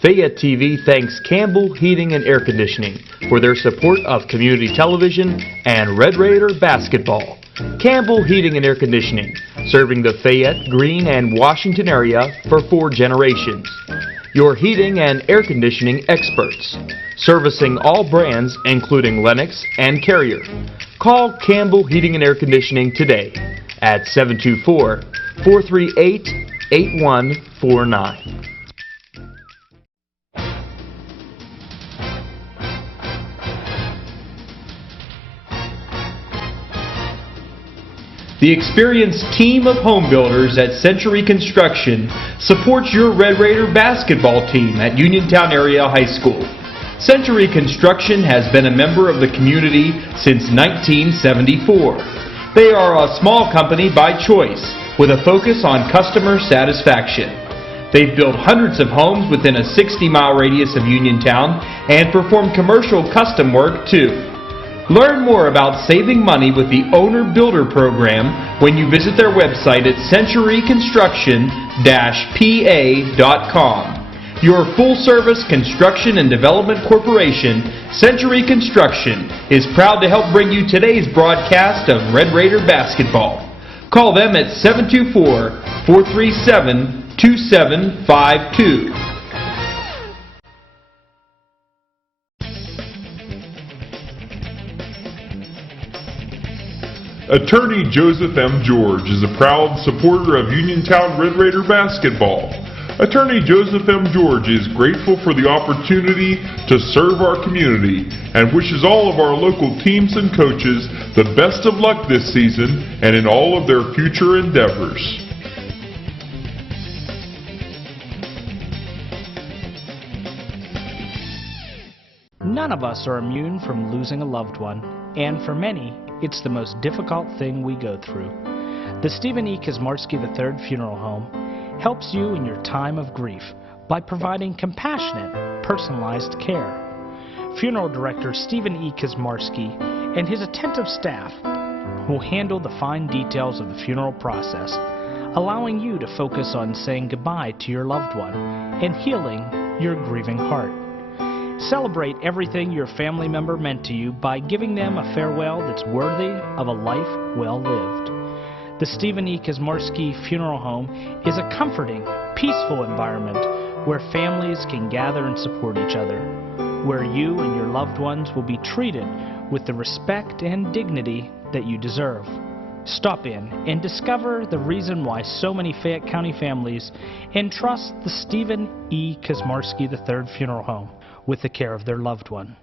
Fayette TV thanks Campbell Heating and Air Conditioning for their support of community television and Red Raider basketball. Campbell Heating and Air Conditioning, serving the Fayette, Greene, and Washington area for 4 generations. Your heating and air conditioning experts, servicing all brands including Lennox and Carrier. Call Campbell Heating and Air Conditioning today at 724-438-8149. The experienced team of home builders at Century Construction supports your Red Raider basketball team at Uniontown Area High School. Century Construction has been a member of the community since 1974. They are a small company by choice with a focus on customer satisfaction. They've built hundreds of homes within a 60-mile radius of Uniontown and perform commercial custom work too. Learn more about saving money with the Owner Builder Program when you visit their website at centuryconstruction-pa.com. Your full-service construction and development corporation, Century Construction, is proud to help bring you today's broadcast of Red Raider basketball. Call them at 724-437-2752. Attorney Joseph M. George is a proud supporter of Uniontown Red Raider basketball. Attorney Joseph M. George is grateful for the opportunity to serve our community and wishes all of our local teams and coaches the best of luck this season and in all of their future endeavors. None of us are immune from losing a loved one, and for many, it's the most difficult thing we go through. The Stephen E. Kazmarski III Funeral Home helps you in your time of grief by providing compassionate, personalized care. Funeral Director Stephen E. Kazmarski and his attentive staff will handle the fine details of the funeral process, allowing you to focus on saying goodbye to your loved one and healing your grieving heart. Celebrate everything your family member meant to you by giving them a farewell that's worthy of a life well lived. The Stephen E. Kazmarski Funeral Home is a comforting, peaceful environment where families can gather and support each other, where you and your loved ones will be treated with the respect and dignity that you deserve. Stop in and discover the reason why so many Fayette County families entrust the Stephen E. Kazmarski III Funeral Home with the care of their loved one.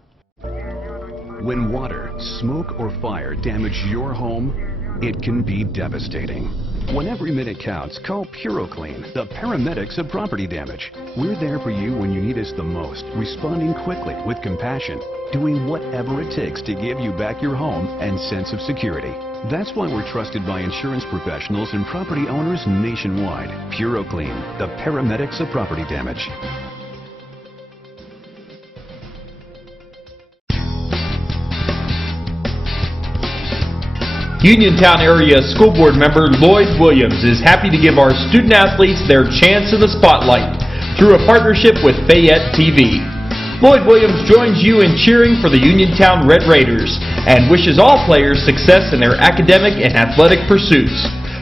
When water, smoke, or fire damage your home, it can be devastating. When every minute counts, call PuroClean, the paramedics of property damage. We're there for you when you need us the most, responding quickly with compassion, doing whatever it takes to give you back your home and sense of security. That's why we're trusted by insurance professionals and property owners nationwide. PuroClean, the paramedics of property damage. Uniontown Area School Board member Lloyd Williams is happy to give our student athletes their chance in the spotlight through a partnership with Fayette TV. Lloyd Williams joins you in cheering for the Uniontown Red Raiders and wishes all players success in their academic and athletic pursuits.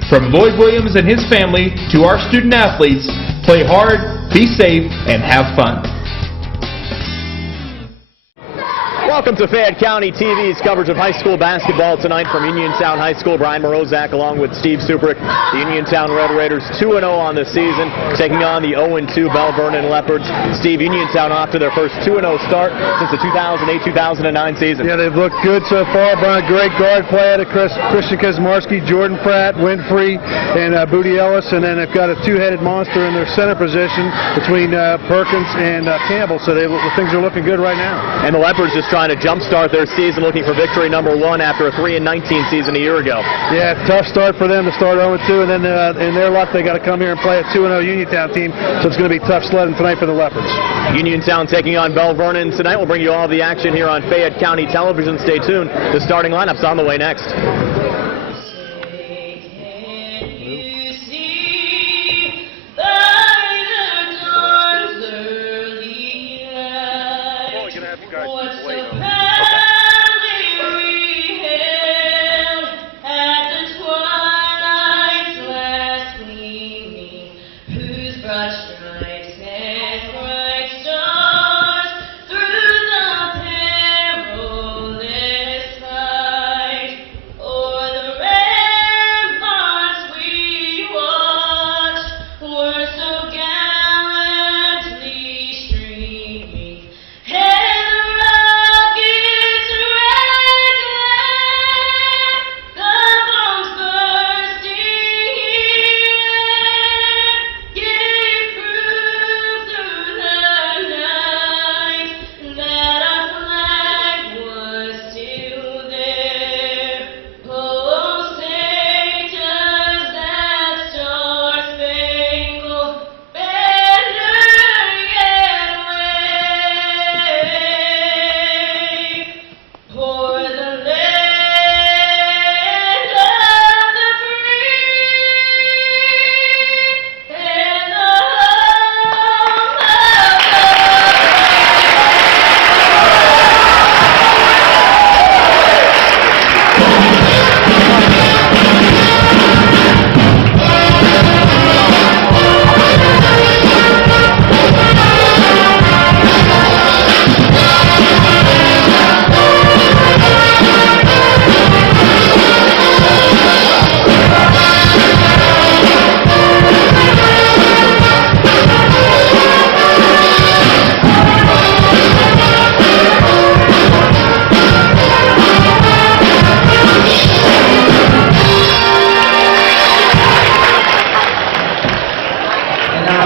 From Lloyd Williams and his family to our student athletes, play hard, be safe, and have fun. Welcome to Fayette County TV's coverage of high school basketball tonight from Uniontown High School. Brian Morozak along with Steve Suprick. The Uniontown Red Raiders 2-0 on the season, taking on the 0-2 Belle Vernon Leopards. Steve, Uniontown off to their first 2-0 start since the 2008-2009 season. Yeah, they've looked good so far. Brian, great guard play out of Christian Kazmarski, Jordan Pratt, Winfrey, and Booty Ellis, and then they've got a two-headed monster in their center position between Perkins and Campbell, so things are looking good right now. And the Leopards just trying to jumpstart their season, looking for victory number 1 after a 3-19 season a year ago. Yeah, tough start for them to start 0-2, and then in their luck, they got to come here and play a 2-0 Uniontown team, so it's going to be tough sledding tonight for the Leopards. Uniontown taking on Belle Vernon tonight. We'll bring you all the action here on Fayette County Television. Stay tuned. The starting lineup's on the way next. guys just wait.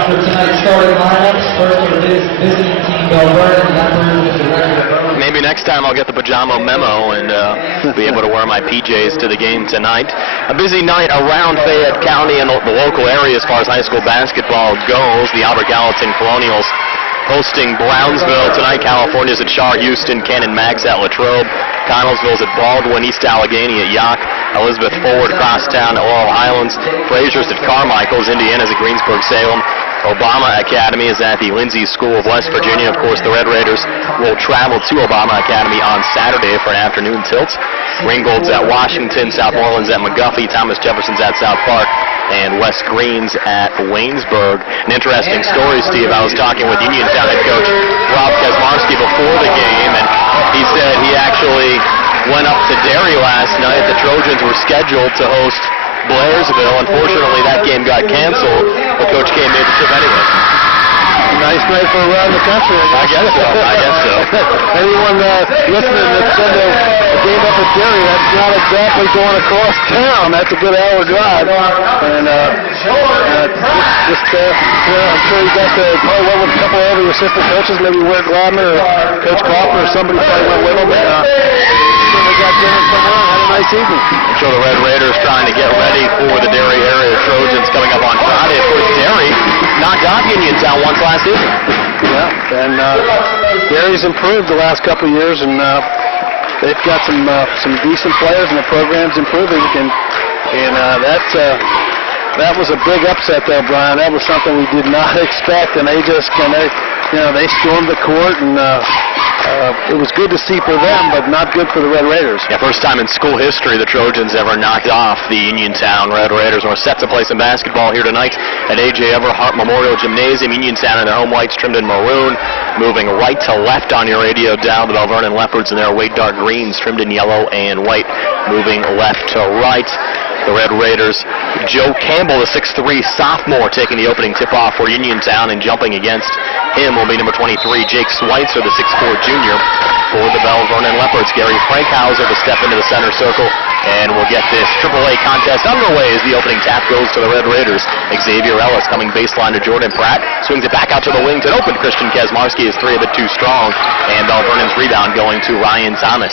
For tonight's starting lineups, first for the visiting team, Belle, Vernon, Vernon with the record of Vernon. Maybe next time I'll get the pajama memo and be able to wear my PJs to the game tonight. A busy night around Fayette County and the local area as far as high school basketball goes. The Albert Gallatin Colonials hosting Brownsville tonight. California's at Char, Houston, Ken and Max at Latrobe. Connellsville's at Baldwin, East Allegheny at Yock, Elizabeth Forward Crosstown at Laurel Highlands, Frazier's at Carmichael's, Indiana's at Greensburg-Salem. Obama Academy is at the Lindsay School of West Virginia. Of course, the Red Raiders will travel to Obama Academy on Saturday for an afternoon tilt. Ringgold's at Washington, South Moreland's at McGuffey, Thomas Jefferson's at South Park, and West Green's at Waynesburg. An interesting story, Steve. I was talking with Uniontown head coach Rob Kaczmarski before the game, and he said he actually went up to Derry last night. The Trojans were scheduled to host Blairsville. Unfortunately, that game got canceled, but Coach K made the trip anyway. Nice night for around the country. I guess so. Anyone listening that's been to a game up at Derry, that's not exactly going across town. That's a good hour drive. And I'm sure you got to probably went with a couple of other assistant coaches, maybe Wirt Gladman or Coach Kaufman or somebody probably went with them. They got dinner somewhere and had a nice evening. So the Red Raiders trying to get ready for the Derry area Trojans coming up on Friday. Of course, Derry knocked off Uniontown once last season. Yeah, and Derry's improved the last couple of years, and they've got some decent players, and the program's improving. And that was a big upset, there, Brian. That was something we did not expect, and they stormed the court, and it was good to see for them, but not good for the Red Raiders. Yeah, first time in school history the Trojans ever knocked off the Uniontown Red Raiders. We're set to play some basketball here tonight at A.J. Everhart Memorial Gymnasium. Uniontown in their home whites trimmed in maroon, moving right to left on your radio down to the Vernon Leopards in their way dark greens trimmed in yellow and white, moving left to right. The Red Raiders, Joe Campbell, the 6'3 sophomore, taking the opening tip-off for Uniontown, and jumping against him will be number 23, Jake Schweitzer, the 6'4 junior for the Belle Vernon Leopards. Gary Frankhauser to step into the center circle, and we'll get this AAA contest underway as the opening tap goes to the Red Raiders. Xavier Ellis coming baseline to Jordan Pratt, swings it back out to the wings and open. Christian Kaczmarski is three a bit too strong, and Belle Vernon's rebound going to Ryan Thomas.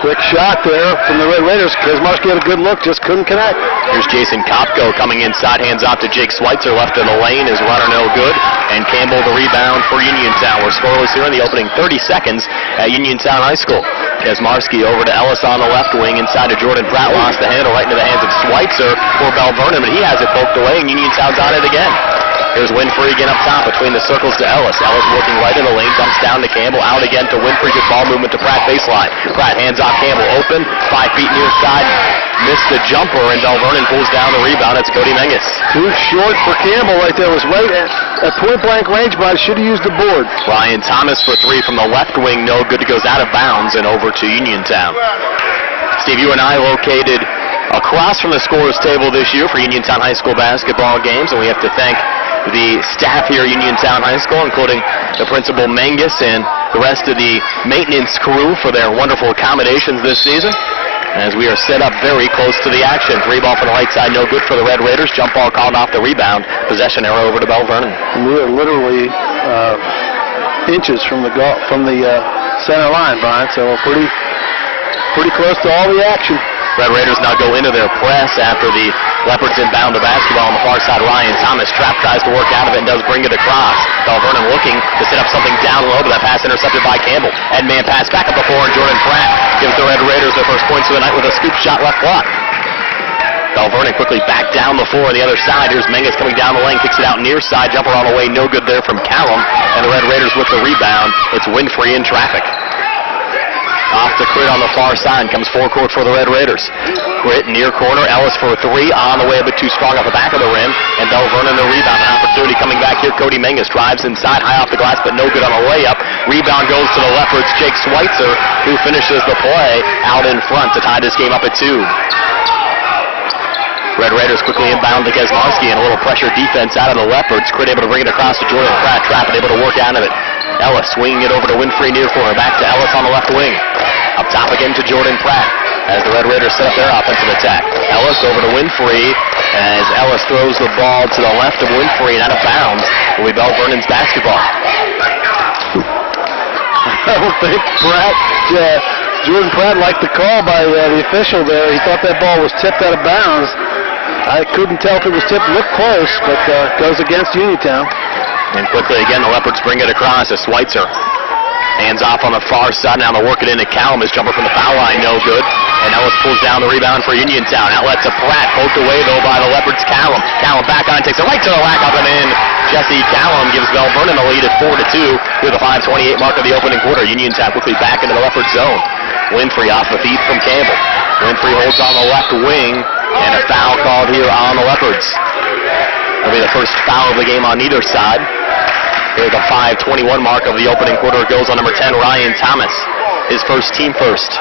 Quick shot there from the Red Raiders. Kaczmarski had a good look, just couldn't connect. Here's Jason Kopko coming inside, hands off to Jake Schweitzer, left of the lane, is runner no good, and Campbell the rebound for Uniontown. We're scoreless here in the opening 30 seconds at Uniontown High School. Kaczmarski over to Ellis on the left wing, inside to Jordan Pratt, lost the handle right into the hands of Schweitzer for Belle Vernon, but he has it poked away, and Uniontown's on it again. Here's Winfrey again up top between the circles to Ellis. Ellis working right in the lane, jumps down to Campbell, out again to Winfrey. Good ball movement to Pratt baseline. Pratt hands off Campbell, open, 5 feet near side, missed the jumper, and Belle Vernon pulls down the rebound. It's Cody Menges. Too short for Campbell right there. Was right at point-blank range, but I should have used the board. Ryan Thomas for 3 from the left wing, no good. Goes out of bounds and over to Uniontown. Steve, you and I located across from the scorer's table this year for Uniontown High School basketball games, and we have to thank the staff here at Uniontown High School, including the principal Menges and the rest of the maintenance crew for their wonderful accommodations this season, as we are set up very close to the action. 3 ball from the right side, no good for the Red Raiders. Jump ball called off the rebound. Possession arrow over to Belle Vernon. We are literally inches from the center line, Brian, so we're pretty close to all the action. Red Raiders now go into their press after the Leopards inbound the basketball on the far side. Ryan Thomas tries to work out of it and does bring it across. Belle Vernon looking to set up something down low, but that pass intercepted by Campbell. And man pass back up the floor, and Jordan Pratt gives the Red Raiders their first points of the night with a scoop shot left block. Belle Vernon quickly back down the floor on the other side. Here's Menges coming down the lane, kicks it out near side. Jumper on the way, no good there from Callum. And the Red Raiders with the rebound. It's Winfrey in traffic. Off to Crit on the far side, comes forecourt for the Red Raiders. Crit near corner, Ellis for 3, on the way a bit too strong off the back of the rim, and Belle Vernon the rebound. An opportunity coming back here. Cody Menges drives inside, high off the glass, but no good on a layup. Rebound goes to the Leopards. Jake Schweitzer, who finishes the play out in front to tie this game up at 2. Red Raiders quickly inbound to Kesmarski, and a little pressure defense out of the Leopards. Crit able to bring it across to Jordan Pratt. Trap able to work out of it. Ellis swinging it over to Winfrey near corner. Back to Ellis on the left wing. Up top again to Jordan Pratt as the Red Raiders set up their offensive attack. Ellis over to Winfrey as Ellis throws the ball to the left of Winfrey and out of bounds. Will be Belle Vernon's basketball. I don't think Jordan Pratt liked the call by the official there. He thought that ball was tipped out of bounds. I couldn't tell if it was tipped. Looked close, but goes against Uniontown. And quickly again, the Leopards bring it across to Schweitzer. Hands off on the far side. Now they're working into Callum. His jumper from the foul line, no good. And Ellis pulls down the rebound for Uniontown. Outlet to Pratt. Poked away, though, by the Leopards' Callum. Callum back on, takes it right to the rack, up and in. Jesse Callum gives Belle Vernon a lead at 4-2 with a 5:28 mark of the opening quarter. Uniontown quickly back into the Leopard zone. Winfrey off the feed from Campbell. Winfrey holds on the left wing, and a foul called here on the Leopards. That'll be the first foul of the game on either side. Here at the 5:21 mark of the opening quarter goes on number 10, Ryan Thomas. His first, team first.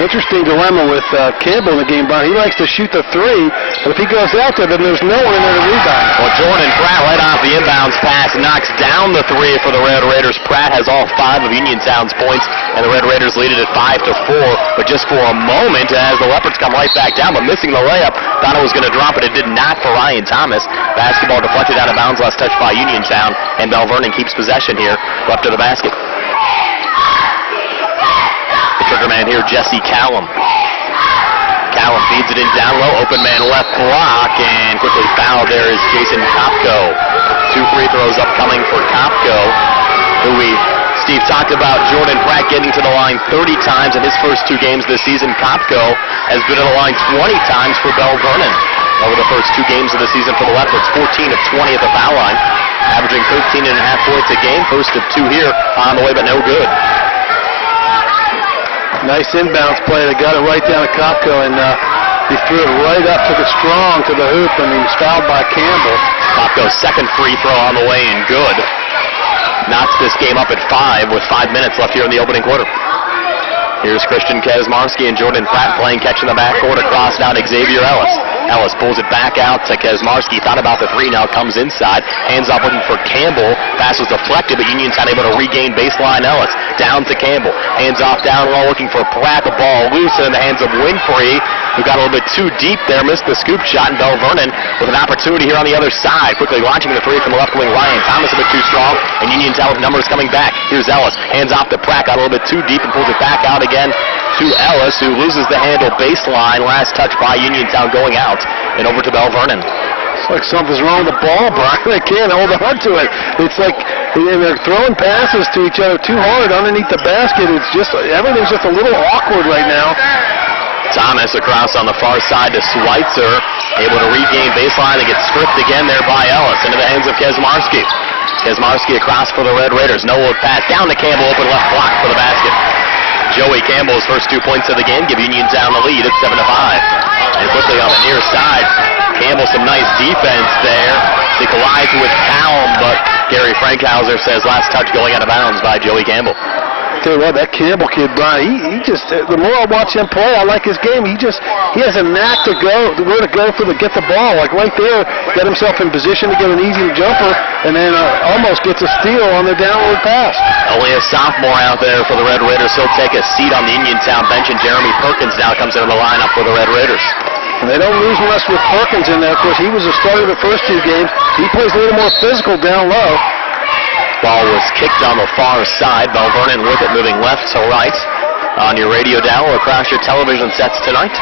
Interesting dilemma with Campbell in the game, Brian. He likes to shoot the 3, but if he goes out there, then there's no one in there to rebound. Well, Jordan Pratt right off the inbounds pass knocks down the 3 for the Red Raiders. Pratt has all 5 of Uniontown's points, and the Red Raiders lead it at 5-4. But just for a moment, as the Leopards come right back down, but missing the layup, thought it was going to drop it. It did not for Ryan Thomas. Basketball deflected out of bounds, last touch by Uniontown, and Belle Vernon keeps possession here, left of the basket. Trigger man here, Jesse Callum. Callum feeds it in down low, open man left block, and quickly fouled there is Jason Kopko. 2 free throws upcoming for Kopko, who Steve talked about Jordan Pratt getting to the line 30 times in his first 2 games this season. Kopko has been to the line 20 times for Belle Vernon over the first 2 games of the season for the Leopards. 14 of 20 at the foul line, averaging 13.5 points a game. First of 2 here on the way, but no good. Nice inbounds play. They got it right down to Kopko, and he threw it right up, took it strong to the hoop, and he was fouled by Campbell. Kopko's second free throw on the way, and good. Knocks this game up at 5 with 5 minutes left here in the opening quarter. Here's Christian Kesmarski and Jordan Pratt playing catch in the backcourt across now to Xavier Ellis. Ellis pulls it back out to Kesmarski. Thought about the 3, now comes inside. Hands off looking for Campbell. Pass was deflected, but Uniontown able to regain baseline. Ellis down to Campbell. Hands off down low looking for Pratt. The ball loose in the hands of Winfrey, who got a little bit too deep there. Missed the scoop shot, and Belle Vernon with an opportunity here on the other side. Quickly launching the 3 from the left wing. Ryan Thomas a bit too strong, and Uniontown with numbers coming back. Here's Ellis. Hands off to Pratt. Got a little bit too deep and pulls it back out again to Ellis, who loses the handle baseline. Last touch by Uniontown going out and over to Belle Vernon. It's like something's wrong with the ball, Brian. They can't hold on to it. It's like they're throwing passes to each other too hard underneath the basket. It's just, everything's just a little awkward right now. Thomas across on the far side to Schweitzer, able to regain baseline and get stripped again there by Ellis into the hands of Kesmarski. Kesmarski across for the Red Raiders. No look pass down to Campbell, open left block for the basket. Joey Campbell's first 2 points of the game give Uniontown the lead at 7-5. And quickly on the near side, Campbell some nice defense there. He collides with Callum, but Gary Frankhauser says last touch going out of bounds by Joey Campbell. Tell you what, that Campbell kid, Brian, he just, the more I watch him play, I like his game. He has a knack to go, where to go get the ball. Like right there, get himself in position to get an easy jumper, and then almost gets a steal on the downward pass. Only a sophomore out there for the Red Raiders. He'll take a seat on the Uniontown bench, and Jeremy Perkins now comes into the lineup for the Red Raiders. And they don't lose much with Perkins in there. Of course, he was a starter the first 2 games. He plays a little more physical down low. Ball was kicked on the far side. Belle Vernon with it, moving left to right on your radio dial or across your television sets tonight.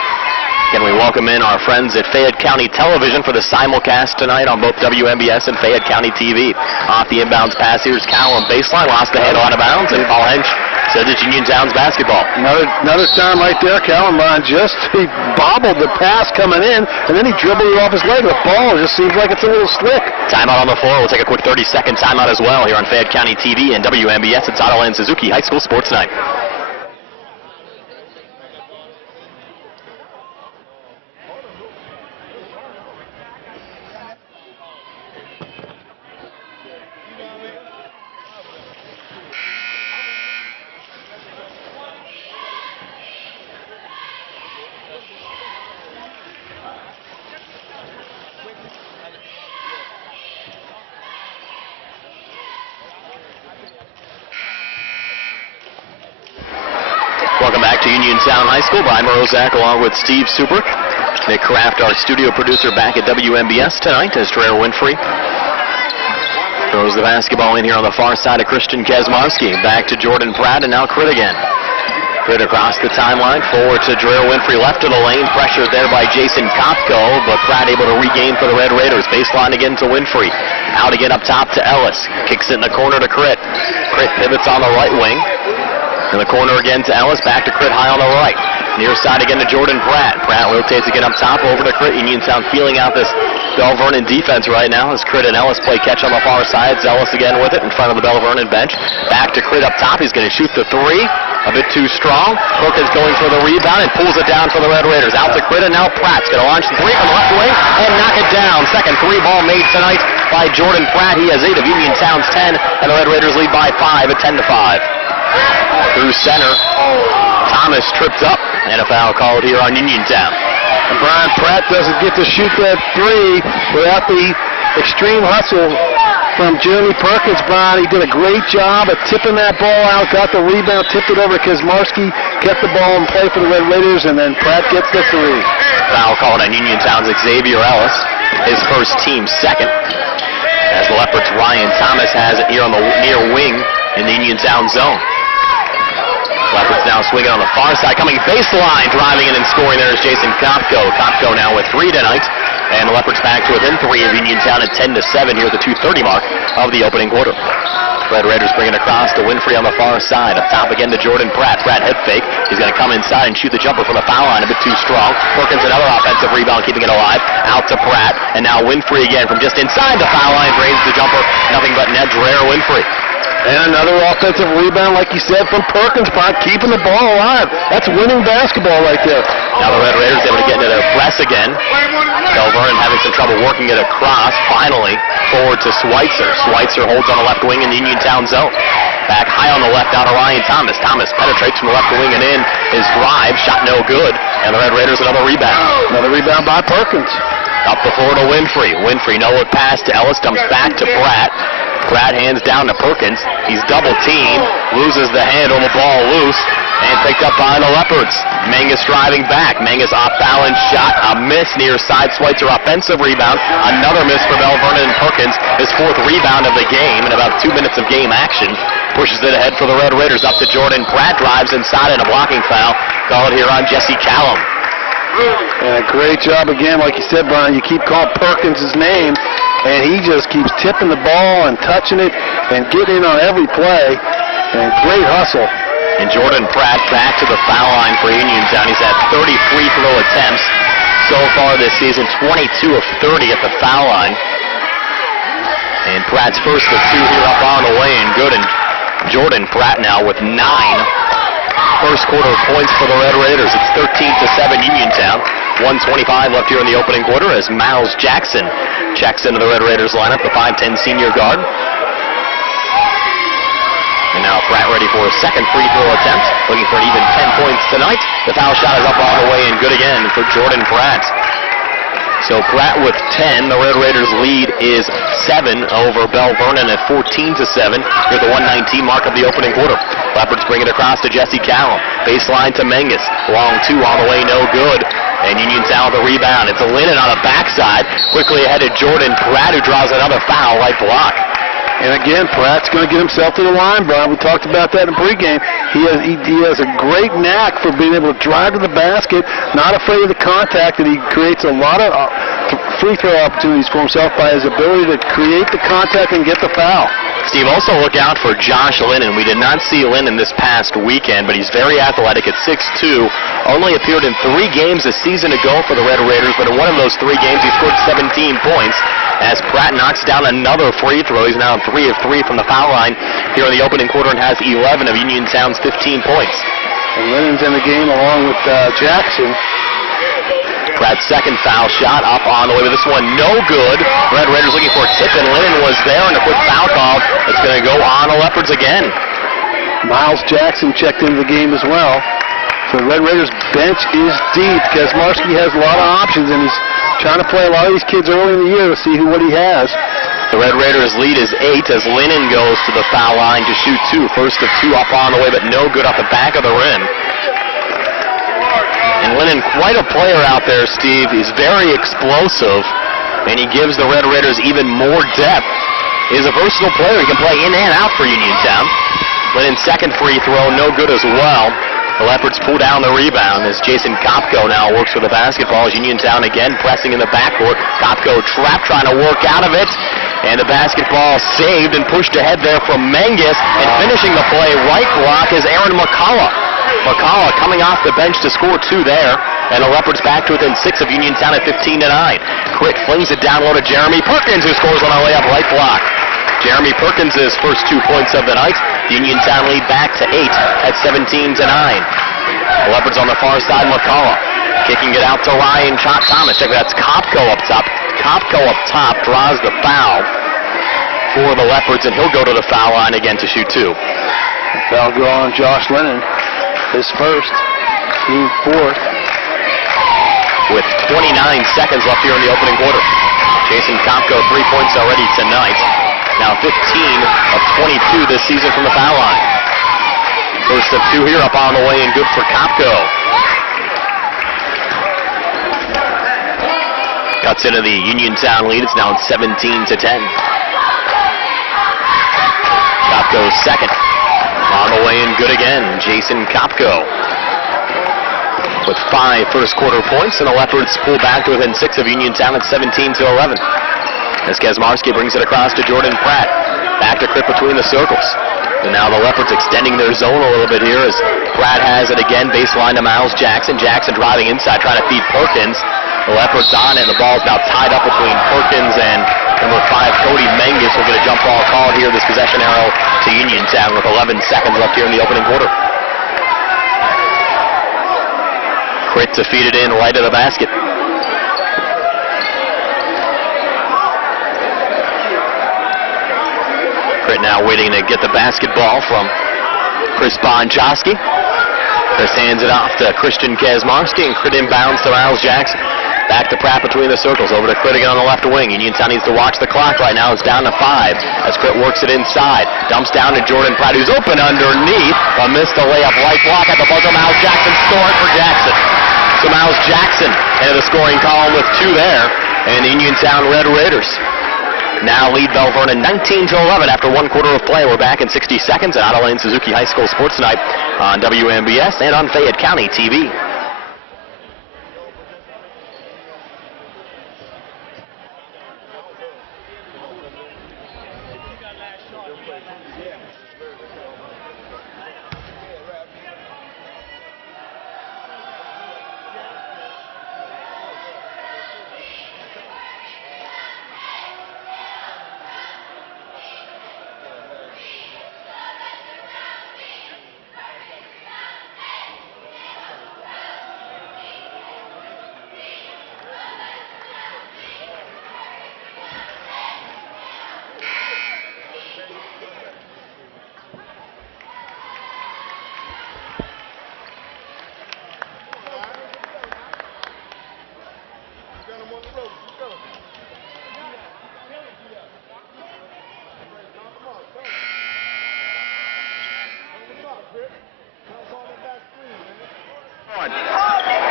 Again, we welcome in our friends at Fayette County Television for the simulcast tonight on both WMBS and Fayette County TV. Off the inbounds pass, here's Callum baseline, lost the handle out of bounds, and Paul Hench says it's Uniontown's basketball. Another time right there, Callum he bobbled the pass coming in, and then he dribbled it off his leg. The ball just seems like it's a little slick. Timeout on the floor. We'll take a quick 30-second timeout as well here on Fayette County TV and WMBS. It's Otto and Suzuki High School Sports Night. Welcome back to Uniontown High School. Brian Morozak along with Steve Super. Nick Kraft, our studio producer, back at WMBS tonight as Dreher Winfrey throws the basketball in here on the far side of Christian Kesmarski. Back to Jordan Pratt, and now Crit again. Crit across the timeline, forward to Dreher Winfrey, left of the lane, pressured there by Jason Kopko, but Pratt able to regain for the Red Raiders. Baseline again to Winfrey. Out again up top to Ellis. Kicks it in the corner to Crit. Crit pivots on the right wing. In the corner again to Ellis, back to Crit high on the right. Near side again to Jordan Pratt. Pratt rotates again up top, over to Crit. Uniontown feeling out this Belle Vernon defense right now as Crit and Ellis play catch on the far side. Ellis again with it in front of the Belle Vernon bench. Back to Crit up top. He's going to shoot the 3. A bit too strong. Perkins going for the rebound and pulls it down for the Red Raiders. Out to Crit, and now Pratt's going to launch the 3 from the left wing and knock it down. Second 3 ball made tonight by Jordan Pratt. He has 8 of Uniontown's 10, and the Red Raiders lead by 5 at 10-5. Through center, Thomas tripped up, and a foul called here on Uniontown. And Brian Pratt doesn't get to shoot that 3 without the extreme hustle from Jeremy Perkins. Brian, he did a great job at tipping that ball out, got the rebound, tipped it over to Kesmarski, kept the ball in play for the Red Raiders, and then Pratt gets the 3. Foul called on Uniontown's Xavier Ellis, his first team second. As the Leopards' Ryan Thomas has it here on the near wing in the Uniontown zone. Leopards now swinging on the far side, coming baseline, driving in and scoring there is Jason Kopko. Kopko now with 3 tonight, and the Leopards back to within 3 of Uniontown at 10-7 here at the 2:30 mark of the opening quarter. Red Raiders bring it across to Winfrey on the far side. Up top again to Jordan Pratt. Pratt head fake. He's going to come inside and shoot the jumper from the foul line a bit too strong. Perkins another offensive rebound, keeping it alive. Out to Pratt, and now Winfrey again from just inside the foul line, drains the jumper. Nothing but net. Dreher Winfrey. And another offensive rebound, like you said, from Perkins, keeping the ball alive. That's winning basketball right there. Now the Red Raiders able to get into their press again. Belle Vernon having some trouble working it across. Finally, forward to Schweitzer. Schweitzer holds on the left wing in the Uniontown zone. Back high on the left out of Ryan Thomas. Thomas penetrates from the left wing and in. His drive, shot no good. And the Red Raiders another rebound. Another rebound by Perkins. Up the floor to Winfrey. Winfrey, no look pass to Ellis, dumps back to Pratt. Pratt hands down to Perkins. He's double teamed, loses the handle, the ball loose, and picked up by the Leopards. Mangus driving back. Mangus off balance shot, a miss near side. Schweitzer offensive rebound. Another miss for Belle Vernon and Perkins. His 4th rebound of the game in about 2 minutes of game action. Pushes it ahead for the Red Raiders. Up to Jordan Pratt, drives inside and a blocking foul. Called here on Jesse Callum. And a great job again, like you said, Brian. You keep calling Perkins' name, and he just keeps tipping the ball and touching it and getting in on every play. And great hustle. And Jordan Pratt back to the foul line for Uniontown. He's had 30 free throw attempts. so far this season, 22 of 30 at the foul line. And Pratt's first of 2 here up on the way and good. And Jordan Pratt now with 9 first quarter points for the Red Raiders. It's 13-7 Uniontown. 1:25 left here in the opening quarter as Miles Jackson checks into the Red Raiders lineup, the 5'10 senior guard. And now Pratt ready for a second free throw attempt, looking for an even 10 points tonight. The foul shot is up all the way and good again for Jordan Pratt. So Pratt with 10. The Red Raiders lead is 7 over Belle Vernon at 14-7. Here's the 1:19 mark of the opening quarter. Leopards bring it across to Jesse Callum. Baseline to Menges. Long 2 on the way, no good. And Uniontown with the rebound. It's a Lennon on the backside. Quickly ahead to Jordan Pratt, who draws another foul, right block. And again, Pratt's going to get himself to the line, Brian. We talked about that in pregame. He has a great knack for being able to drive to the basket, not afraid of the contact, and he creates a lot of free throw opportunities for himself by his ability to create the contact and get the foul. Steve, also look out for Josh Lennon. We did not see Lennon this past weekend, but he's very athletic at 6'2". Only appeared in 3 games a season ago for the Red Raiders, but in one of those 3 games he scored 17 points. As Pratt knocks down another free throw. He's now 3 of 3 from the foul line here in the opening quarter and has 11 of Uniontown's 15 points. And Lennon's in the game along with Jackson. Pratt's second foul shot up on the way to this one. No good. Red Raiders looking for a tip, and Lennon was there, and a quick foul call. It's going to go on the Leopards again. Miles Jackson checked into the game as well. So the Red Raiders bench is deep. Kaczmarski has a lot of options, and he's trying to play a lot of these kids early in the year to see what he has. The Red Raiders lead is 8 as Lennon goes to the foul line to shoot 2. First of 2 up on the way, but no good off the back of the rim. And Lennon, quite a player out there, Steve. He's very explosive, and he gives the Red Raiders even more depth. He's a versatile player. He can play in and out for Uniontown. Lennon's second free throw, no good as well. The Leopards pull down the rebound as Jason Kopko now works with the basketball. As Uniontown again pressing in the backcourt. Kopko trapped, trying to work out of it. And the basketball saved and pushed ahead there from Menges. And finishing the play, right block, is Aaron McCullough. McCullough coming off the bench to score 2 there. And the Leopards back to within 6 of Uniontown at 15-9. Crit flings it down low to Jeremy Perkins, who scores on a layup, right block. Jeremy Perkins' first 2 points of the night. The Uniontown lead back to 8 at 17-9. The Leopards on the far side, McCullough kicking it out to Ryan Thomas. Check, that's Kopko up top. Kopko up top draws the foul for the Leopards, and he'll go to the foul line again to shoot 2. Foul go on Josh Lennon, his first, team 4th. With 29 seconds left here in the opening quarter. Jason Kopko, 3 points already tonight. Now 15 of 22 this season from the foul line. First of 2 here up on the way and good for Kopko. Cuts into the Uniontown lead. It's now 17-10. Kopko's second. On the way and good again. Jason Kopko with 5 first quarter points, and the Leopards pull back to within 6 of Uniontown at 17-11. As Kaczmarski brings it across to Jordan Pratt. Back to Crit between the circles. And now the Leopards extending their zone a little bit here as Pratt has it again. Baseline to Miles Jackson. Jackson driving inside, trying to feed Perkins. The Leopards on it. The ball's now tied up between Perkins and number 5, Cody Menges. Will get a jump ball called here. This possession arrow to Uniontown with 11 seconds left here in the opening quarter. Crit to feed it in right of the basket. Crit now waiting to get the basketball from Chris Bonchowski. Chris hands it off to Christian Kaczmarski, and Crit inbounds to Miles Jackson. Back to Pratt between the circles, over to Crit again on the left wing. Uniontown needs to watch the clock right now. It's down to 5 as Crit works it inside. Dumps down to Jordan Pratt, who's open underneath, but missed the layup. Right block at the buzzer. Miles Jackson scoring for Jackson. So Miles Jackson into the scoring column with 2 there, and the Uniontown Red Raiders now lead Belle Vernon 19-11 after 1 quarter of play. We're back in 60 seconds at Otto Lane Suzuki High School Sports Tonight on WMBS and on Fayette County TV.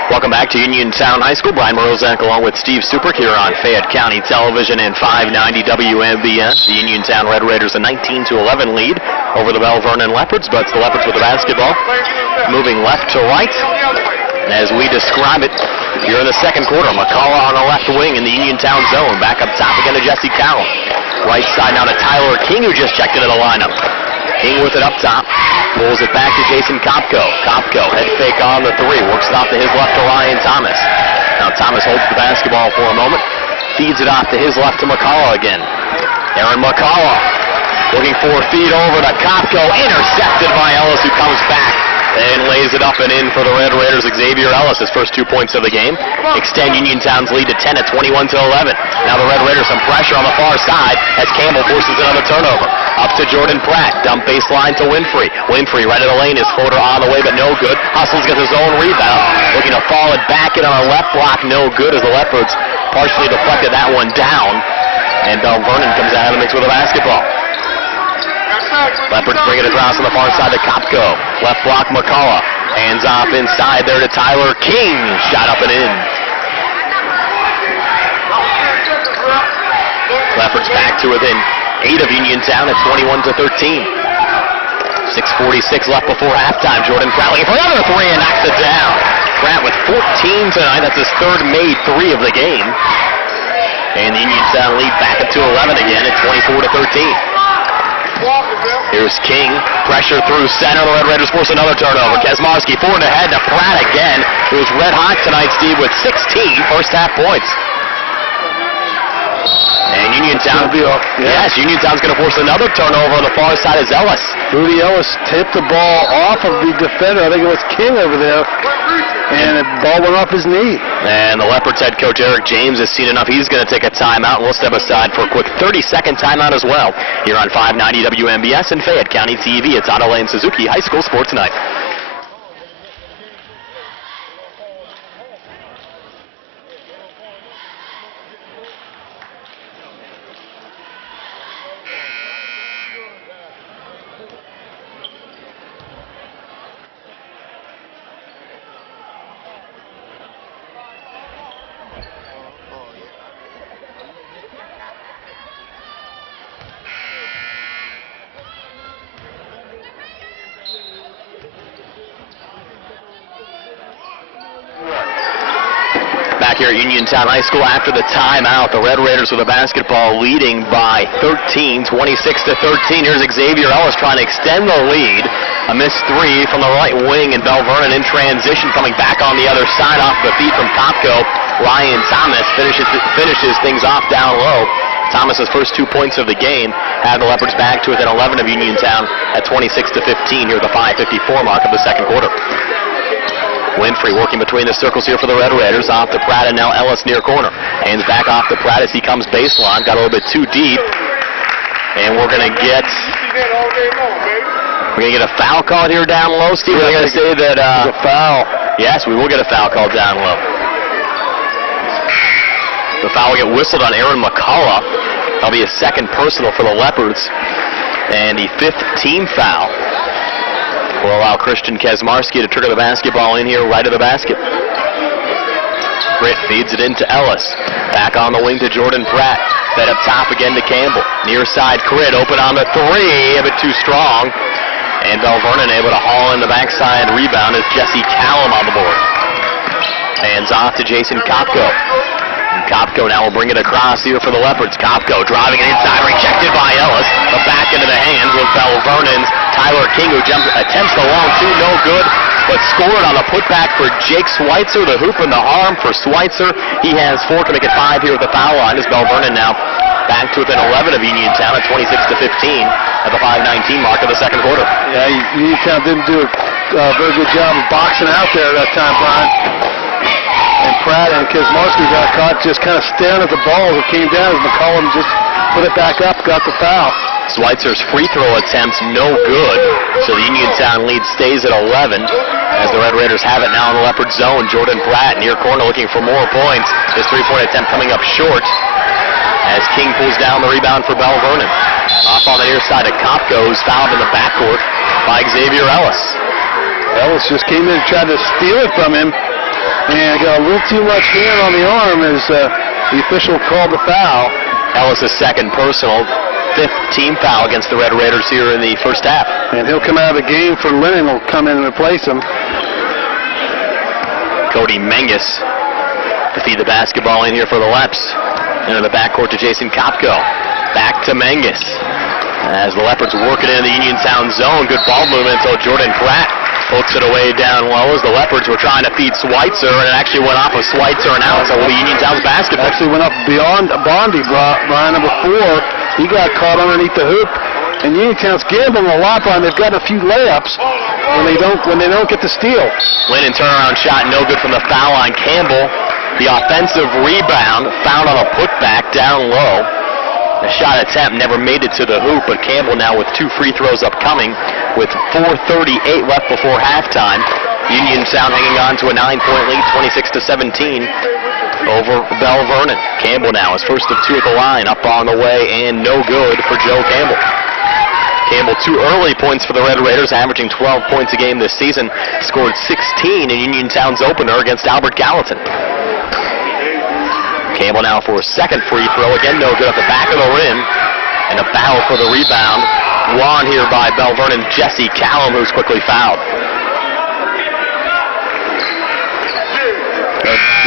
Welcome back to Uniontown High School. Brian Morozak along with Steve Suprick here on Fayette County Television and 590 WMBS. The Uniontown Red Raiders a 19-11 lead over the Belle Vernon Leopards, but it's the Leopards with the basketball. Moving left to right. As we describe it, here in the second quarter, McCullough on the left wing in the Uniontown zone. Back up top again to Jesse Cowell. Right side now to Tyler King, who just checked into the lineup. King with it up top, pulls it back to Jason Kopko. Kopko, head fake on the three, works it off to his left to Ryan Thomas. Now Thomas holds the basketball for a moment, feeds it off to his left to McCullough again. Aaron McCullough looking for a feed over to Kopko, intercepted by Ellis, who comes back and lays it up and in for the Red Raiders. Xavier Ellis, his first 2 points of the game. Extend Uniontown's lead to 10 at 21-11. Now the Red Raiders some pressure on the far side as Campbell forces another turnover. Up to Jordan Pratt, dump baseline to Winfrey. Winfrey right of the lane, his floater on the way but no good. Hustles gets his own rebound. Looking to fall it back in on a left block, no good as the Leopards partially deflected that one down. And Belle Vernon comes out of the mix with a basketball. Leopards bring it across on the far side to Kopko. Left block McCullough. Hands off inside there to Tyler King. Shot up and in. Leopards back to within 8 of Uniontown at 21-13. 6:46 left before halftime. Jordan Pratt looking for another three and knocks it down. Pratt with 14 tonight. That's his third made three of the game. And the Uniontown lead back up to 11 again at 24-13. Here's King, pressure through center. The Red Raiders force another turnover. Kaczmarski forward ahead to Pratt again, who's red hot tonight, Steve, with 16 first half points. And Uniontown, Uniontown's going to force another turnover on the far side as Ellis. Booty Ellis tipped the ball off of the defender. I think it was King over there. And the ball went off his knee. And the Leopards head coach Eric James has seen enough. He's going to take a timeout. We'll step aside for a quick 30-second timeout as well. Here on 590 WMBS and Fayette County TV. It's Auto Lane Suzuki High School Sports Night. Back here at Uniontown High School after the timeout, the Red Raiders with the basketball leading by 13, 26-13. Here's Xavier Ellis trying to extend the lead. A missed three from the right wing, and Belle Vernon in transition coming back on the other side off the feet from Kopko. Ryan Thomas finishes things off down low. Thomas's first 2 points of the game had the Leopards back to within 11 of Uniontown at 26-15 here at the 5:54 mark of the second quarter. Winfrey working between the circles here for the Red Raiders. Off to Pratt and now Ellis near corner. Hands back off to Pratt as he comes baseline. Got a little bit too deep. And we're going to get a foul call here down low. Steve, we're going to say that a foul. Yes, we will get a foul call down low. The foul will get whistled on Aaron McCullough. That'll be a second personal for the Leopards. And the fifth team foul will allow Christian Kaczmarski to trigger the basketball in here right of the basket. Britt feeds it into Ellis. Back on the wing to Jordan Pratt. Fed up top again to Campbell. Near side Crid open on the three. A bit too strong. And Belle Vernon able to haul in the backside rebound as Jesse Callum on the board. Hands off to Jason Kopko. And Kopko now will bring it across here for the Leopards. Kopko driving it inside, rejected by Ellis. The back into the hands with Belle Vernon's Tyler King, who attempts the long two, no good, but scored on a putback for Jake Schweitzer. The hoop and the arm for Schweitzer. He has 4 to make it 5 here at the foul line as Belle Vernon now back to within 11 of Uniontown at 26-15 at the 5:19 mark of the second quarter. Yeah, Uniontown didn't do a very good job of boxing out there that time, Brian. And Pratt and Kaczmarski got caught just kind of staring at the ball as it came down as McCollum just put it back up, got the foul. Schweitzer's free throw attempts no good, so the Uniontown lead stays at 11 as the Red Raiders have it now in the Leopard zone. Jordan Pratt near corner looking for more points. His three-point attempt coming up short as King pulls down the rebound for Belle Vernon. Off on the near side of Kopko, who's fouled in the backcourt by Xavier Ellis. Ellis just came in and tried to steal it from him, and got a little too much hand on the arm as the official called the foul. Ellis' second personal, 5th team foul against the Red Raiders here in the first half. And he'll come out of the game for Lennon, will come in and replace him. Cody Menges to feed the basketball in here for the Leps. Into the backcourt to Jason Kopko. Back to Menges. As the Leopards work it into the Uniontown zone. Good ball movement until Jordan Pratt pokes it away down low as the Leopards were trying to feed Schweitzer, and it actually went off of Schweitzer and out, so it'll be Uniontown's basketball. Actually went up beyond Bondi, Brian, number 4. He got caught underneath the hoop. And Uniontown's gambling a lot, Brian. They've got a few layups when they don't get the steal. Lennon turnaround shot, no good from the foul line. Campbell, the offensive rebound, found on a putback down low. The shot attempt never made it to the hoop, but Campbell now with 2 free throws upcoming with 4:38 left before halftime. Uniontown hanging on to a 9-point lead, 26-17 over Belle Vernon. Campbell now is first of 2 at the line, up on the way, and no good for Joe Campbell. Campbell, 2 early points for the Red Raiders, averaging 12 points a game this season. Scored 16 in Uniontown's opener against Albert Gallatin. Campbell now for a second free throw. Again, no good at the back of the rim. And a foul for the rebound. Won here by Belle Vernon, Jesse Callum, who's quickly fouled.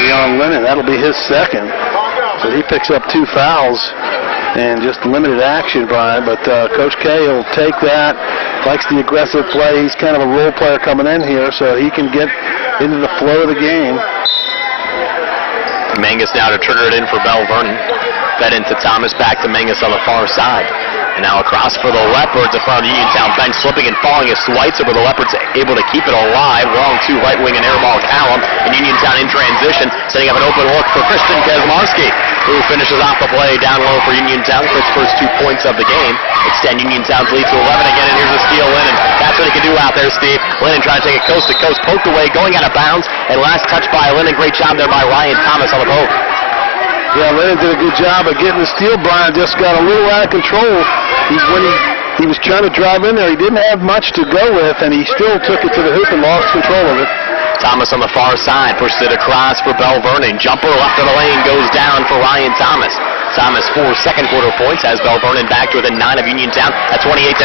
Leon Lennon, that'll be his second. So he picks up 2 fouls and just limited action, Brian. But Coach K will take that. Likes the aggressive play. He's kind of a role player coming in here, so he can get into the flow of the game. Menges now to trigger it in for Belle Vernon. Fed into Thomas, back to Menges on the far side. And now across for the Leopards in front of the Uniontown bench, slipping and falling is Schweitzer, but the Leopards able to keep it alive. Long 2 right wing and air ball Callum. And Uniontown in transition, setting up an open look for Christian Kazmarski, who finishes off the play down low for Uniontown. His first 2 points of the game extend Uniontown's lead to 11 again, and here's a steal, Lennon. That's what he can do out there, Steve. Lennon trying to take it coast to coast, poked away, going out of bounds, and last touch by Lennon. Great job there by Ryan Thomas on the poke. Yeah, Lennon did a good job of getting the steal. Brian just got a little out of control. When he was trying to drive in there, he didn't have much to go with, and he still took it to the hoop and lost control of it. Thomas on the far side pushes it across for Belle Vernon. Jumper left of the lane goes down for Ryan Thomas. Thomas 4 second quarter points has Belle Vernon back to within 9 of Uniontown at 28-19,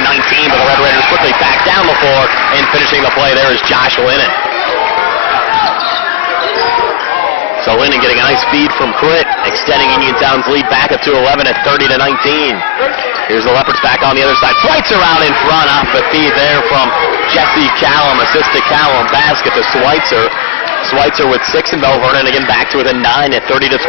but the Red Raiders quickly back down the floor, and finishing the play there is Josh Lennon. So Lennon getting a nice feed from Crit, extending Uniontown's lead back up to 11 at 30-19. Here's the Leopards back on the other side. Schweitzer out in front off the feed there from Jesse Callum. Assist to Callum, basket to Schweitzer. Schweitzer with 6 and Belle Vernon again back to within 9 at 30-21.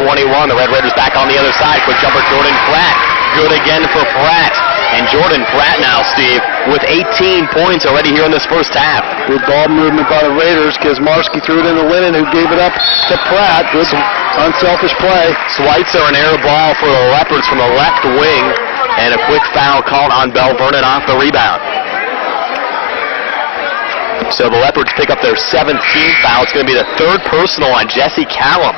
The Red Raiders back on the other side. Quick jumper, Jordan Pratt. Good again for Pratt. And Jordan Pratt now, Steve, with 18 points already here in this first half. Good ball movement by the Raiders. Kazmarski threw it into Lennon, who gave it up to Pratt. Good unselfish play. Schweitzer, an air ball for the Leopards from the left wing. And a quick foul called on Belle Vernon off the rebound. So the Leopards pick up their 7th team foul. It's going to be the 3rd personal on Jesse Callum.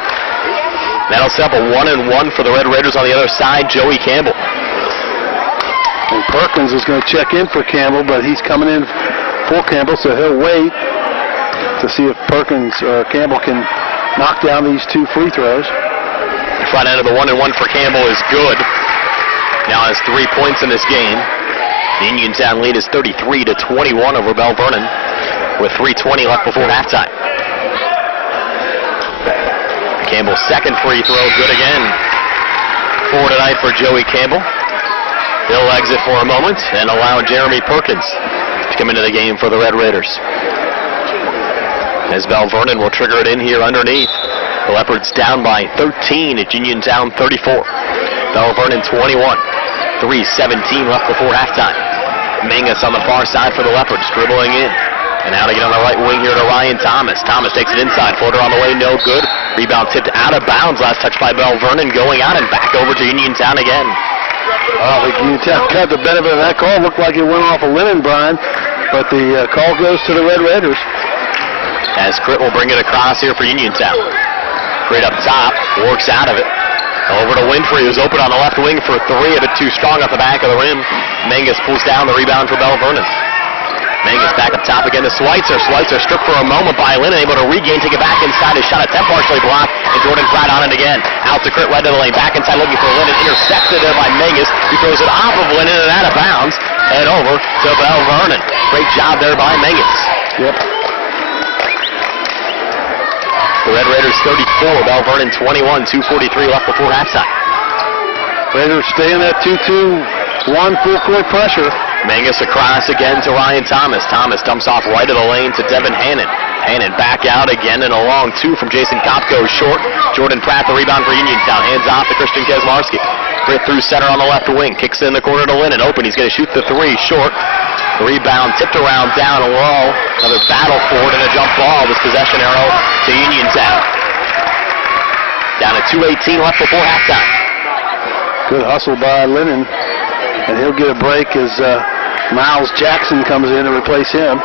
That'll set up a 1-and-1 for the Red Raiders on the other side, Joey Campbell. And Perkins is going to check in for Campbell, but he's coming in for Campbell, so he'll wait to see if Campbell can knock down these 2 free throws. The front end of the 1-and-1 for Campbell is good. Now has 3 points in this game. The Uniontown lead is 33-21 over Belle Vernon with 3:20 left before halftime. Campbell's second free throw, good again. 4 tonight for Joey Campbell. He'll exit for a moment and allow Jeremy Perkins to come into the game for the Red Raiders. As Belle Vernon will trigger it in here underneath. The Leopards down by 13 at Uniontown 34. Belle Vernon 21. 3:17 left before halftime. Menges on the far side for the Leopards, dribbling in. And now to get on the right wing here to Ryan Thomas. Thomas takes it inside, floater on the way, no good. Rebound tipped out of bounds, last touch by Belle Vernon, going out and back over to Uniontown again. Oh, the Uniontown got the benefit of that call. Looked like it went off of Lennon, Brian, but the call goes to the Red Raiders. As Crit will bring it across here for Uniontown. Crit up top, works out of it. Over to Winfrey, who's open on the left wing for 3, a bit too strong off the back of the rim. Menges pulls down the rebound for Belle Vernon. Mangus back up top again to Schweitzer. Schweitzer stripped for a moment by Lennon, able to regain, take it back inside. His shot attempt partially blocked, and Jordan Pratt on it again. Out to Kurt, right to the lane, back inside looking for Lennon. Intercepted there by Mangus. He throws it off of Lennon and out of bounds. And over to Belle Vernon. Great job there by Mangus. Yep. The Red Raiders 34, Belle Vernon 21, 2:43 left before halftime. Raiders stay in that 2-2-1 full court pressure. Mangus across again to Ryan Thomas. Thomas dumps off right of the lane to Devin Hannon. Hannon back out again and a long two from Jason Kopko short. Jordan Pratt the rebound for Uniontown. Hands off to Christian Kesmarski. Britt through center on the left wing. Kicks in the corner to Lennon. Open. He's going to shoot the three. Short. The rebound tipped around down low. Another battle for it and a jump ball. This possession arrow to Uniontown. Down to 2:18 left before halftime. Good hustle by Lennon. And he'll get a break as Miles Jackson comes in to replace him.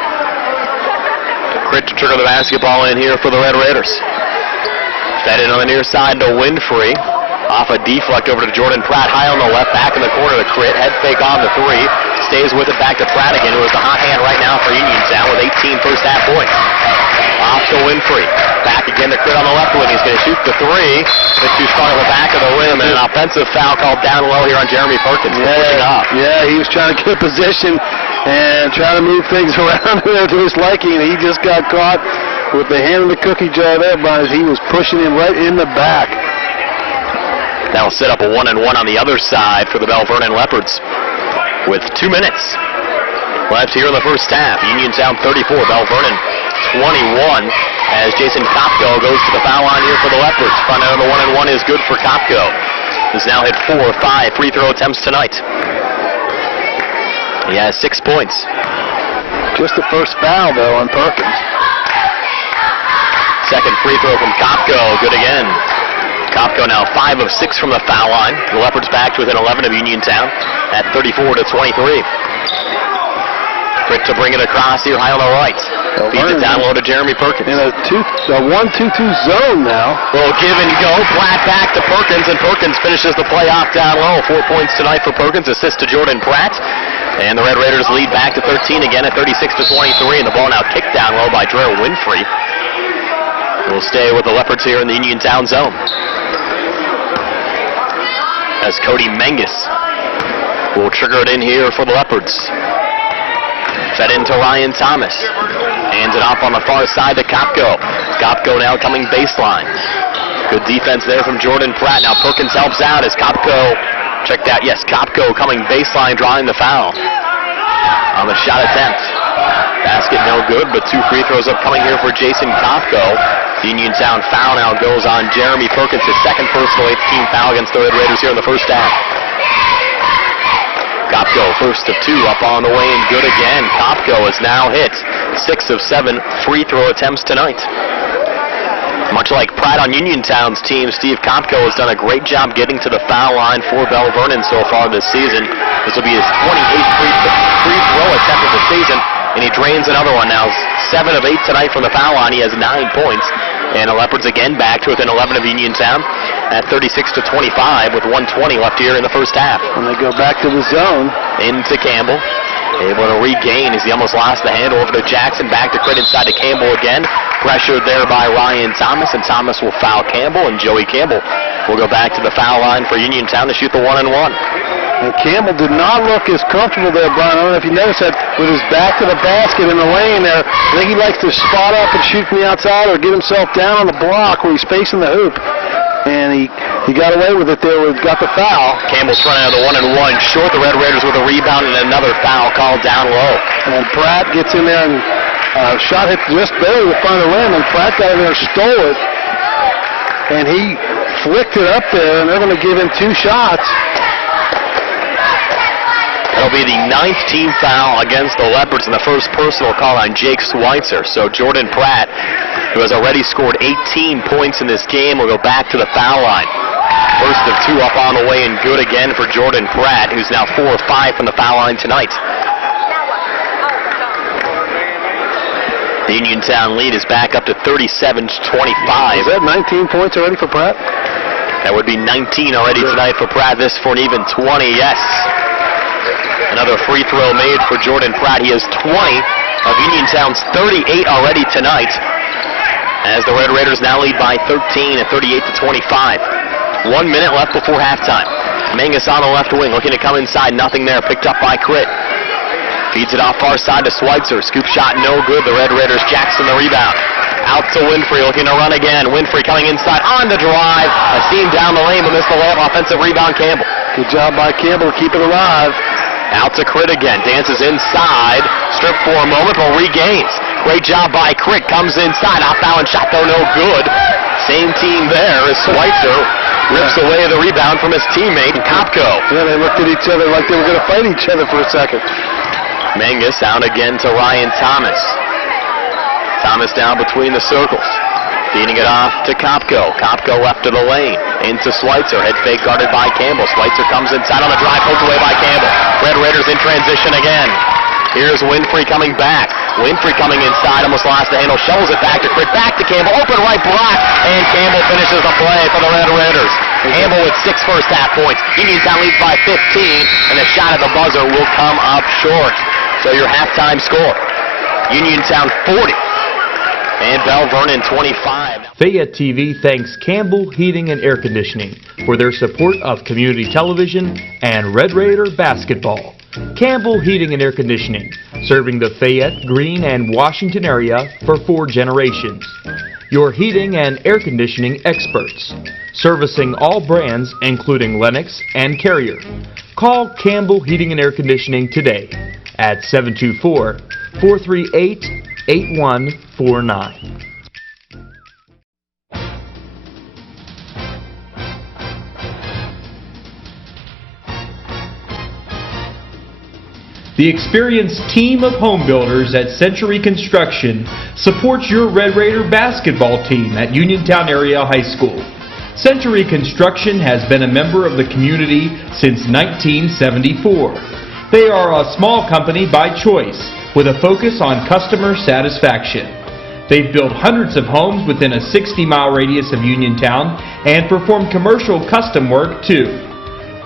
Crit to trigger the basketball in here for the Red Raiders. Fed in on the near side to Winfrey. Off a deflect over to Jordan Pratt. High on the left, back in the corner to Crit. Head fake on the three. Stays with it back to Pratt again, who is the hot hand right now for Uniontown with 18 first half points. Off to Winfrey. Back again to Crit on the left wing. He's going to shoot the three. Bit too strong at the back of the rim, and an offensive foul called down low here on Jeremy Perkins. Yeah, he was trying to get position and try to move things around to his liking, and he just got caught with the hand in the cookie jar there, Brian, as he was pushing him right in the back. That'll set up a 1-and-1 on the other side for the Belle Vernon Leopards with 2 minutes left here in the first half. Uniontown 34, Belle Vernon 21, as Jason Kopko goes to the foul line here for the Leopards. Front end of the 1-and-1 is good for Kopko. He's now hit 4 or 5 free throw attempts tonight. He has 6 points. Just the first foul, though, on Perkins. Second free throw from Kopko, good again. Kopko now 5 of 6 from the foul line. The Leopards back to within 11 of Uniontown at 34-23. Quick to bring it across here high on the right. Feeds it down low to Jeremy Perkins. In a 1-2-2 zone now. Little give and go. Platt back to Perkins, and Perkins finishes the play off down low. 4 points tonight for Perkins. Assist to Jordan Pratt. And the Red Raiders lead back to 13 again at 36-23. And the ball now kicked down low by Drew Winfrey. We'll stay with the Leopards here in the Uniontown zone. As Cody Mangus will trigger it in here for the Leopards. Fed into Ryan Thomas. Hands it off on the far side to Kopko. Kopko now coming baseline. Good defense there from Jordan Pratt. Now Perkins helps out as Kopko, check that, yes, Kopko coming baseline, drawing the foul on the shot attempt. Basket no good, but 2 free throws upcoming here for Jason Kopko. The Uniontown foul now goes on Jeremy Perkins, his second personal 8th-team foul against the Red Raiders here in the first half. Kopko, first of 2, up on the way and good again. Kopko has now hit 6 of 7 free throw attempts tonight. Much like Pratt on Uniontown's team, Steve Kopko has done a great job getting to the foul line for Belle Vernon so far this season. This will be his 28th free throw attempt of the season, and he drains another one now. 7 of 8 tonight from the foul line. He has 9 points. And the Leopards again back to within 11 of Uniontown at 36-25 with 1:20 left here in the first half. And they go back to the zone. Into Campbell. Able to regain as he almost lost the handle over to Jackson. Back to Crit inside to Campbell again. Pressured there by Ryan Thomas, and Thomas will foul Campbell, and Joey Campbell will go back to the foul line for Uniontown to shoot the 1-and-1. And Campbell did not look as comfortable there, Brian. I don't know if you noticed that with his back to the basket in the lane there. I think he likes to spot up and shoot from the outside or get himself down on the block where he's facing the hoop. And he got away with it there, got the foul. Campbell's running out of the 1-and-1 short. The Red Raiders with a rebound and another foul called down low. And Pratt gets in there and shot hit just barely the front of the rim, and Pratt got in there and stole it. And he flicked it up there, and they're going to give him 2 shots. That'll be the 9th team foul against the Leopards, and the first personal call on Jake Schweitzer. So Jordan Pratt, who has already scored 18 points in this game, will go back to the foul line. First of 2 up on the way and good again for Jordan Pratt, who's now 4 of 5 from the foul line tonight. The Uniontown lead is back up to 37-25. Is that 19 points already for Pratt? That would be 19 already tonight for Pratt. This for an even 20, yes. Another free throw made for Jordan Pratt. He has 20 of Uniontown's 38 already tonight, as the Red Raiders now lead by 13 at 38-25. 1 minute left before halftime. Mangus on the left wing, looking to come inside. Nothing there. Picked up by Crit. Feeds it off far side to Schweitzer. Scoop shot no good. The Red Raiders Jackson the rebound. Out to Winfrey, looking to run again. Winfrey coming inside on the drive. A seam down the lane, but missed the layup. Offensive rebound, Campbell. Good job by Campbell to keep it alive. Out to Crit again. Dances inside. Stripped for a moment, but regains. Great job by Crit. Comes inside. Off balance shot, though, no good. Same team there as Schweitzer rips away the rebound from his teammate, Kopko. Yeah, they looked at each other like they were going to fight each other for a second. Mangus out again to Ryan Thomas. Thomas down between the circles. Feeding it off to Kopko. Kopko left of the lane. Into Schweitzer. Head fake guarded by Campbell. Schweitzer comes inside on the drive. Poked away by Campbell. Red Raiders in transition again. Here's Winfrey coming back. Winfrey coming inside. Almost lost the handle. Shovels it back to Crit. Back to Campbell. Open right block. And Campbell finishes the play for the Red Raiders. Campbell with 6 first half points. Uniontown leads by 15. And a shot at the buzzer will come up short. So your halftime score. Uniontown 40. And Belle Vernon 25. Fayette TV thanks Campbell Heating and Air Conditioning for their support of community television and Red Raider basketball. Campbell Heating and Air Conditioning, serving the Fayette, Greene, and Washington area for 4 generations. Your heating and air conditioning experts, servicing all brands including Lennox and Carrier. Call Campbell Heating and Air Conditioning today at 724-438-8149. The experienced team of home builders at Century Construction supports your Red Raider basketball team at Uniontown Area High School. Century Construction has been a member of the community since 1974. They are a small company by choice with a focus on customer satisfaction. They've built hundreds of homes within a 60-mile radius of Uniontown and perform commercial custom work too.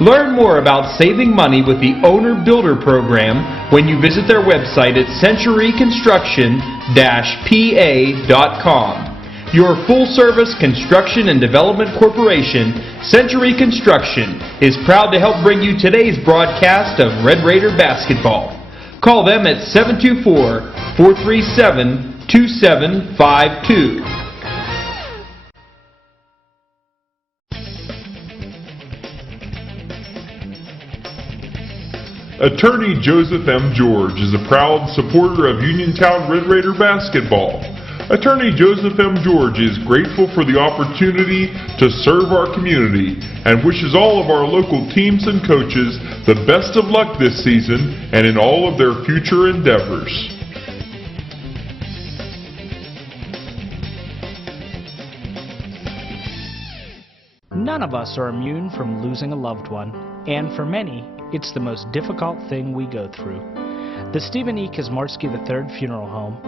Learn more about saving money with the Owner Builder Program when you visit their website at centuryconstruction-pa.com. Your full-service construction and development corporation, Century Construction, is proud to help bring you today's broadcast of Red Raider basketball. Call them at 724-437-2752. Attorney Joseph M. George is a proud supporter of Uniontown Red Raider basketball. Attorney Joseph M. George is grateful for the opportunity to serve our community and wishes all of our local teams and coaches the best of luck this season and in all of their future endeavors. None of us are immune from losing a loved one, and for many, it's the most difficult thing we go through. The Stephen E. Kazmarski III Funeral Home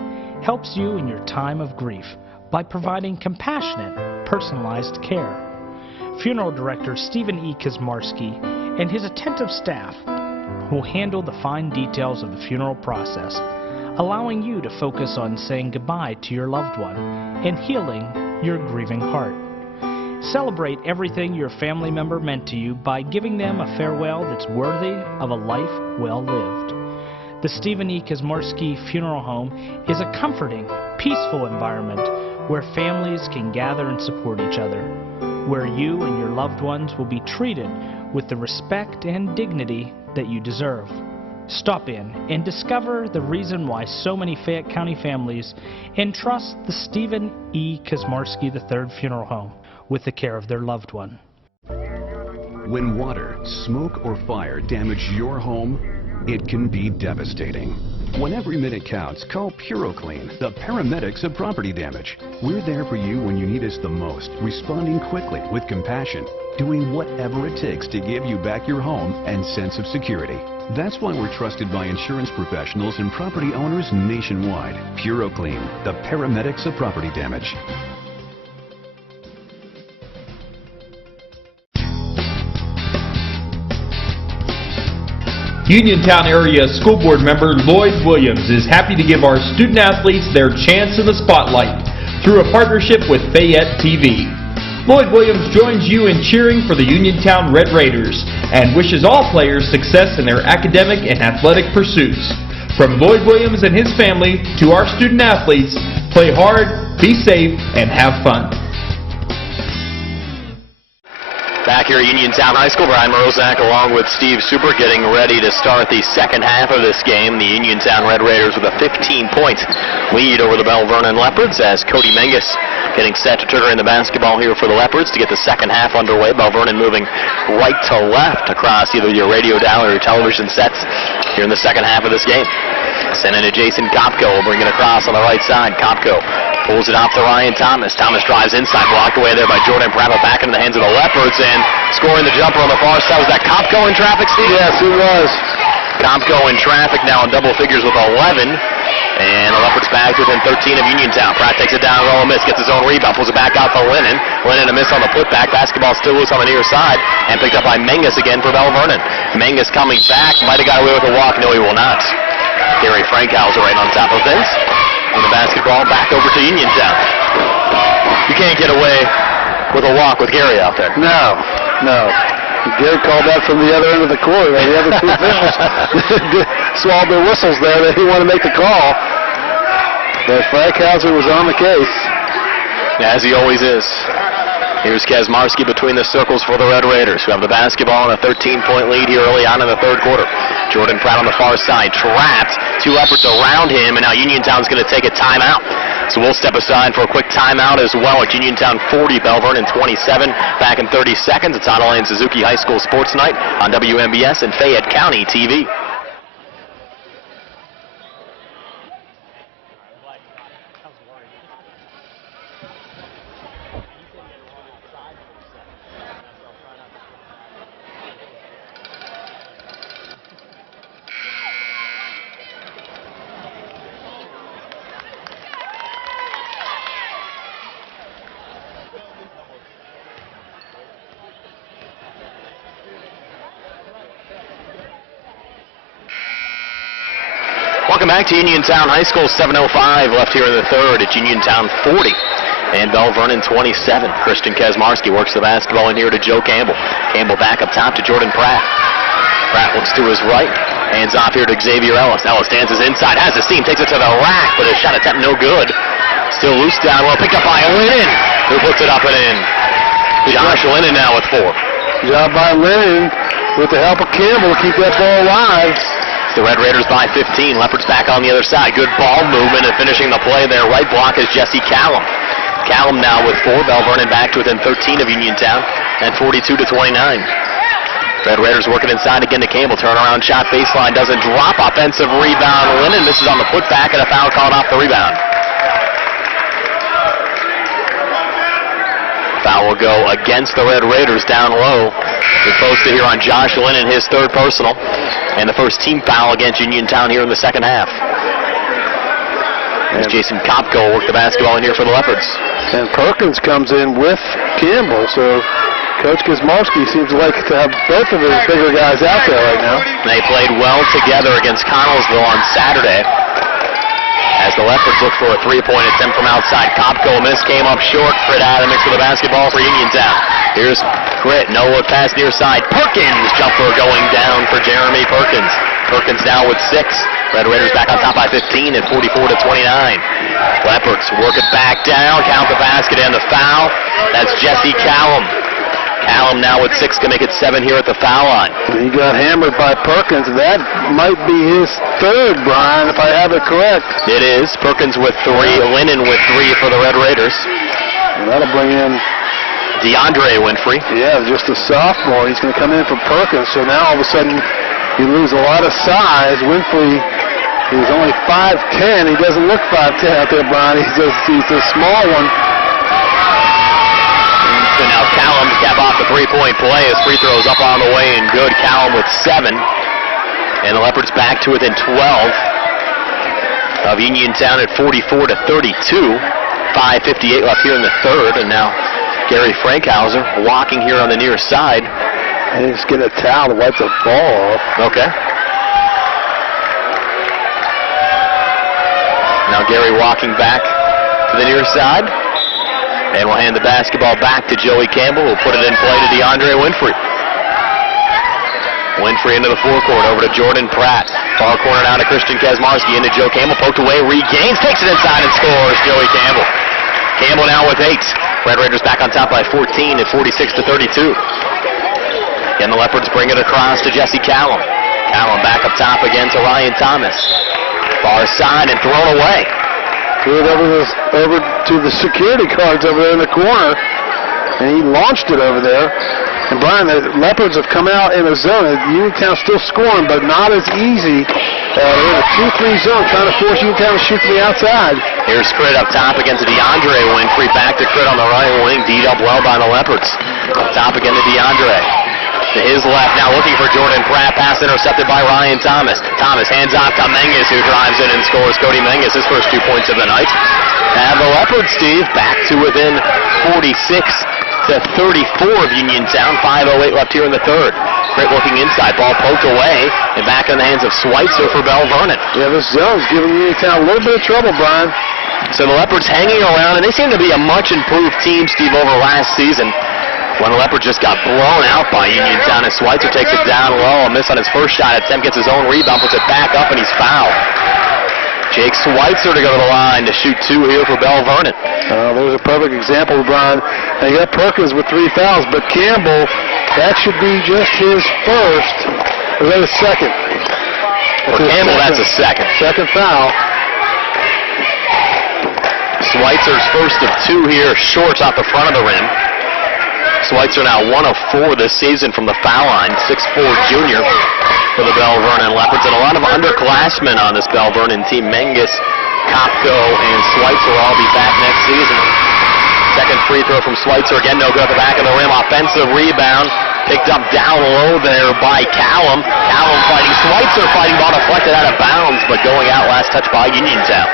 helps you in your time of grief by providing compassionate, personalized care. Funeral Director Stephen E. Kazmarski and his attentive staff will handle the fine details of the funeral process, allowing you to focus on saying goodbye to your loved one and healing your grieving heart. Celebrate everything your family member meant to you by giving them a farewell that's worthy of a life well lived. The Stephen E. Kazmarski Funeral Home is a comforting, peaceful environment where families can gather and support each other, where you and your loved ones will be treated with the respect and dignity that you deserve. Stop in and discover the reason why so many Fayette County families entrust the Stephen E. Kazmarski III Funeral Home with the care of their loved one. When water, smoke, or fire damage your home, it can be devastating. When every minute counts, call PuroClean, the paramedics of property damage. We're there for you when you need us the most, responding quickly with compassion, doing whatever it takes to give you back your home and sense of security. That's why we're trusted by insurance professionals and property owners nationwide. PuroClean, the paramedics of property damage. Uniontown area school board member Lloyd Williams is happy to give our student athletes their chance in the spotlight through a partnership with Fayette TV. Lloyd Williams joins you in cheering for the Uniontown Red Raiders and wishes all players success in their academic and athletic pursuits. From Lloyd Williams and his family to our student athletes, play hard, be safe, and have fun. Back here at Uniontown High School, Brian Morozak along with Steve Super getting ready to start the second half of this game. The Uniontown Red Raiders with a 15-point lead over the Belle Vernon Leopards as Cody Mengus getting set to trigger in the basketball here for the Leopards to get the second half underway. Belle Vernon moving right to left across either your radio dial or your television sets here in the second half of this game. Sending to Jason Kopko, will bring it across on the right side. Kopko pulls it off to Ryan Thomas. Thomas drives inside, blocked away there by Jordan Pratt, back into the hands of the Leopards, and scoring the jumper on the far side. Was that Kopko in traffic, Steve? Yes, it was. Kopko in traffic now in double figures with 11. And the Leopards back within 13 of Uniontown. Pratt takes it down, roll a miss, gets his own rebound, pulls it back out to Lennon. Lennon a miss on the putback. Basketball still loose on the near side, and picked up by Mengus again for Belle Vernon. Mengus coming back, might have got away with a walk. No, he will not. Gary Frankhauser right on top of things. And the basketball back over to Uniontown. You can't get away with a walk with Gary out there. No. Gary called that from the other end of the court. The other two officials swallowed their whistles there. They didn't want to make the call. But Frankhauser was on the case. As he always is. Here's Kazmarski between the circles for the Red Raiders, who have the basketball and a 13-point lead here early on in the third quarter. Jordan Pratt on the far side, trapped. Two Leopards around him, and now Uniontown's going to take a timeout. So we'll step aside for a quick timeout as well. At Uniontown 40, Belle Vernon 27. Back in 30 seconds, it's Ottawa and Suzuki High School Sports Night on WMBS and Fayette County TV. Welcome back to Uniontown High School. 7:05 left here in the third. It's Uniontown 40 and Belle Vernon 27. Christian Kazmarski works the basketball in here to Joe Campbell. Campbell back up top to Jordan Pratt. Pratt looks to his right. Hands off here to Xavier Ellis. Ellis dances inside, has the seam, takes it to the rack, but his shot attempt no good. Still loose down low, picked up by Lennon, who puts it up and in. Josh Lennon now with 4. Job by Lennon with the help of Campbell to keep that ball alive. The Red Raiders by 15. Leopards back on the other side. Good ball movement and finishing the play there. Right block is Jesse Callum. Callum now with 4. Belle Vernon back to within 13 of Uniontown and 42-29. Red Raiders working inside again to Campbell. Turnaround shot, baseline doesn't drop. Offensive rebound. Lennon misses on the putback and a foul called off the rebound. Foul will go against the Red Raiders down low. We're posted here on Josh Lennon, his third personal, and the first team foul against Uniontown here in the second half. As Jason Kopko will work the basketball in here for the Leopards. And Perkins comes in with Campbell, so Coach Kazmarski seems to like to have both of his bigger guys out there right now. They played well together against Connellsville on Saturday. As the Leopards look for a three-point attempt from outside. Kopko miss, came up short. Britt Adams with the basketball for Uniontown. Here's Britt, no look pass near side. Perkins, jumper going down for Jeremy Perkins. Perkins now with 6. Red Raiders back on top by 15 at 44-29. Leopards work it back down, count the basket and the foul. That's Jesse Callum. Callum now with 6 to make it 7 here at the foul line. He got hammered by Perkins. That might be his third, Brian, if I have it correct. It is. Perkins with 3, Lennon with 3 for the Red Raiders. And that'll bring in DeAndre Winfrey. Yeah, just a sophomore. He's going to come in for Perkins. So now all of a sudden you lose a lot of size. Winfrey, he's only 5'10". He doesn't look 5'10" out there, Brian. He's a small one. And now Callum to cap off the three-point play. His free throws up on the way and good. Callum with 7. And the Leopards back to within 12 of Uniontown at 44-32. 5:58 left here in the third. And now Gary Frankhauser walking here on the near side. And he's getting a towel to wipe the ball off. Okay. Now Gary walking back to the near side. And we'll hand the basketball back to Joey Campbell, who'll put it in play to DeAndre Winfrey. Winfrey into the forecourt, over to Jordan Pratt. Far corner now to Christian Kazmarski, into Joe Campbell, poked away, regains, takes it inside and scores, Joey Campbell. Campbell now with 8. Red Raiders back on top by 14 at 46-32. Again, the Leopards bring it across to Jesse Callum. Callum back up top again to Ryan Thomas. Far side and thrown away. Threw it over to the security guards over there in the corner, and he launched it over there. And Brian, the Leopards have come out in a zone. Uniontown still scoring, but not as easy. They're in a 2-3 zone, trying to force Uniontown to shoot from the outside. Here's Crit up top again to DeAndre Winfrey. Back to Crit on the right wing. D'd up well by the Leopards. Up top again to DeAndre. To his left, now looking for Jordan Pratt. Pass intercepted by Ryan Thomas. Thomas hands off to Menges, who drives in and scores. Cody Menges, his first 2 points of the night. And the Leopards, Steve, back to within 46-34 of Uniontown. 5:08 left here in the third. Crit looking inside, ball poked away, and back in the hands of Schweitzer for Belle Vernon. Yeah, this zone's giving Uniontown a little bit of trouble, Brian. So the Leopards hanging around, and they seem to be a much improved team, Steve, over last season. When the Leopard just got blown out by Uniontown, as Schweitzer takes it down low. A miss on his first shot attempt, gets his own rebound, puts it back up, and he's fouled. Jake Schweitzer to go to the line to shoot 2 here for Belle Vernon. There's a perfect example, Brian. And you got Perkins with 3 fouls, but Campbell, that should be just his first. Or is that his second? For Campbell, that's a second. Second foul. Schweitzer's first of 2 here, shorts off the front of the rim. Schweitzer now 1 of 4 this season from the foul line, 6'4" junior for the Belle Vernon Leopards. And a lot of underclassmen on this Belle Vernon team. Menges, Kopko, and Schweitzer will all be back next season. Second free throw from Schweitzer, again no good at the back of the rim. Offensive rebound, picked up down low there by Callum. Callum fighting Schweitzer, fighting ball deflected out of bounds, but going out last touch by Uniontown.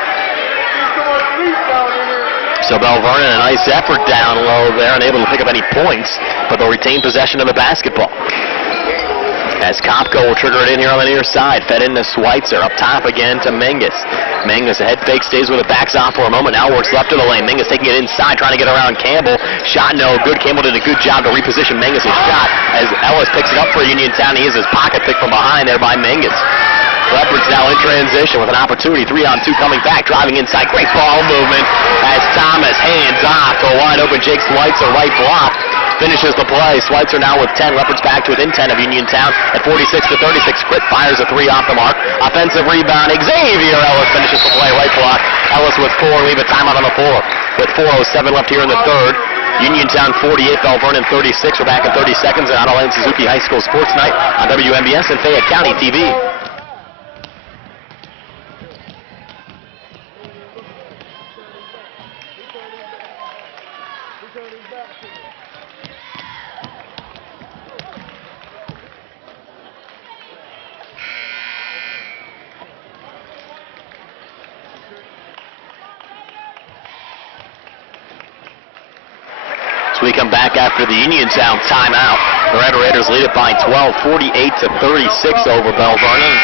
So Belle Vernon, a nice effort down low there, unable to pick up any points, but they'll retain possession of the basketball. As Kopko will trigger it in here on the near side, fed into Schweitzer, up top again to Menges. Menges, a head fake, stays with it, backs off for a moment, now works left of the lane. Menges taking it inside, trying to get around Campbell. Shot no good. Campbell did a good job to reposition Menges' shot as Ellis picks it up for Uniontown. He has his pocket picked from behind there by Menges. Leopards now in transition with an opportunity, 3-on-2 coming back, driving inside, great ball movement as Thomas hands off to a wide open Jake Schweitzer, right block, finishes the play. Schweitzer now with 10, Leopards back to within 10 of Uniontown at 46-36. Crit fires a 3 off the mark, offensive rebound, Xavier Ellis finishes the play, right block. Ellis with 4, leave a timeout on the floor with 4:07 left here in the third. Uniontown 48, Belle Vernon 36. We're back in 30 seconds at Adelaide Suzuki High School Sports Night on WMBS and Fayette County TV. So we come back after the Uniontown timeout. The Red Raiders lead it by 12, 48-36 over Belle Vernon.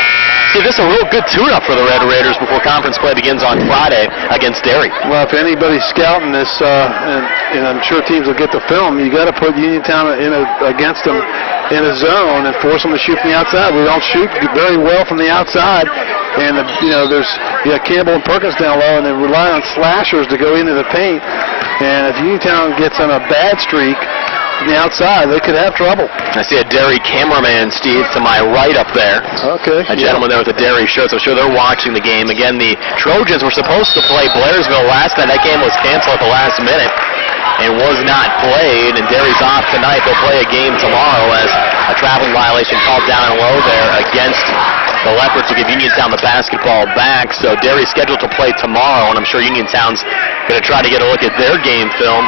See, this is a real good tune-up for the Red Raiders before conference play begins on Friday against Derry. Well, if anybody's scouting this, and I'm sure teams will get the film, you got to put Uniontown against them in a zone and force them to shoot from the outside. We don't shoot very well from the outside, and you got Campbell and Perkins down low, and they rely on slashers to go into the paint. And if Uniontown gets on a bad streak from the outside, they could have trouble. I see a Derry cameraman, Steve, to my right up there. Okay. A gentleman there with a Derry shirt, so I'm sure they're watching the game. Again, the Trojans were supposed to play Blairsville last night. That game was canceled at the last minute and was not played, and Derry's off tonight. They'll play a game tomorrow as a traveling violation called down low there against the Leopards to give Uniontown the basketball back. So Derry's scheduled to play tomorrow, and I'm sure Uniontown's going to try to get a look at their game film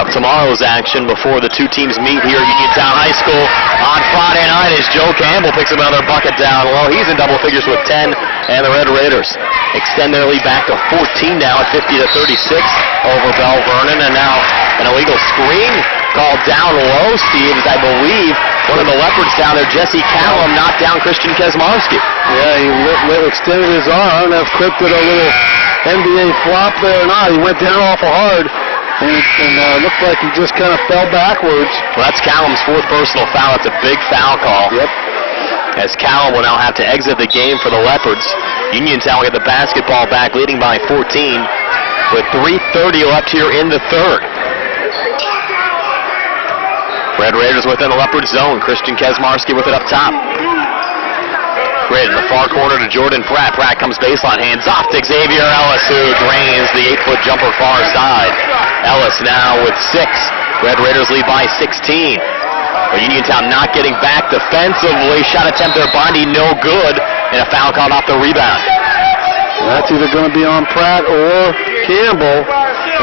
of tomorrow's action before the two teams meet here at Uniontown High School on Friday night as Joe Campbell picks another bucket down low. He's in double figures with 10, and the Red Raiders extend their lead back to 14 now at 50-36 over Belle Vernon. And now an illegal screen called down low, Steve, as I believe one of the Leopards down there, Jesse Callum, knocked down Christian Kazmarski. Yeah, he extended his arm. I don't know if Clip did a little NBA flop there or not. He went down awful hard, and looked like he just kind of fell backwards. Well, that's Callum's 4th personal foul. That's a big foul call. Yep. As Callum will now have to exit the game for the Leopards. Uniontown will get the basketball back, leading by 14, with 3:30 left here in the 3rd. Red Raiders within the Leopard zone. Christian Kesmarski with it up top. Grid in the far corner to Jordan Pratt. Pratt comes baseline, hands off to Xavier Ellis, who drains the 8-foot jumper far side. Ellis now with 6. Red Raiders lead by 16. But Uniontown not getting back defensively. Shot attempt there, Bondi, no good. And a foul called off the rebound. That's either going to be on Pratt or Campbell.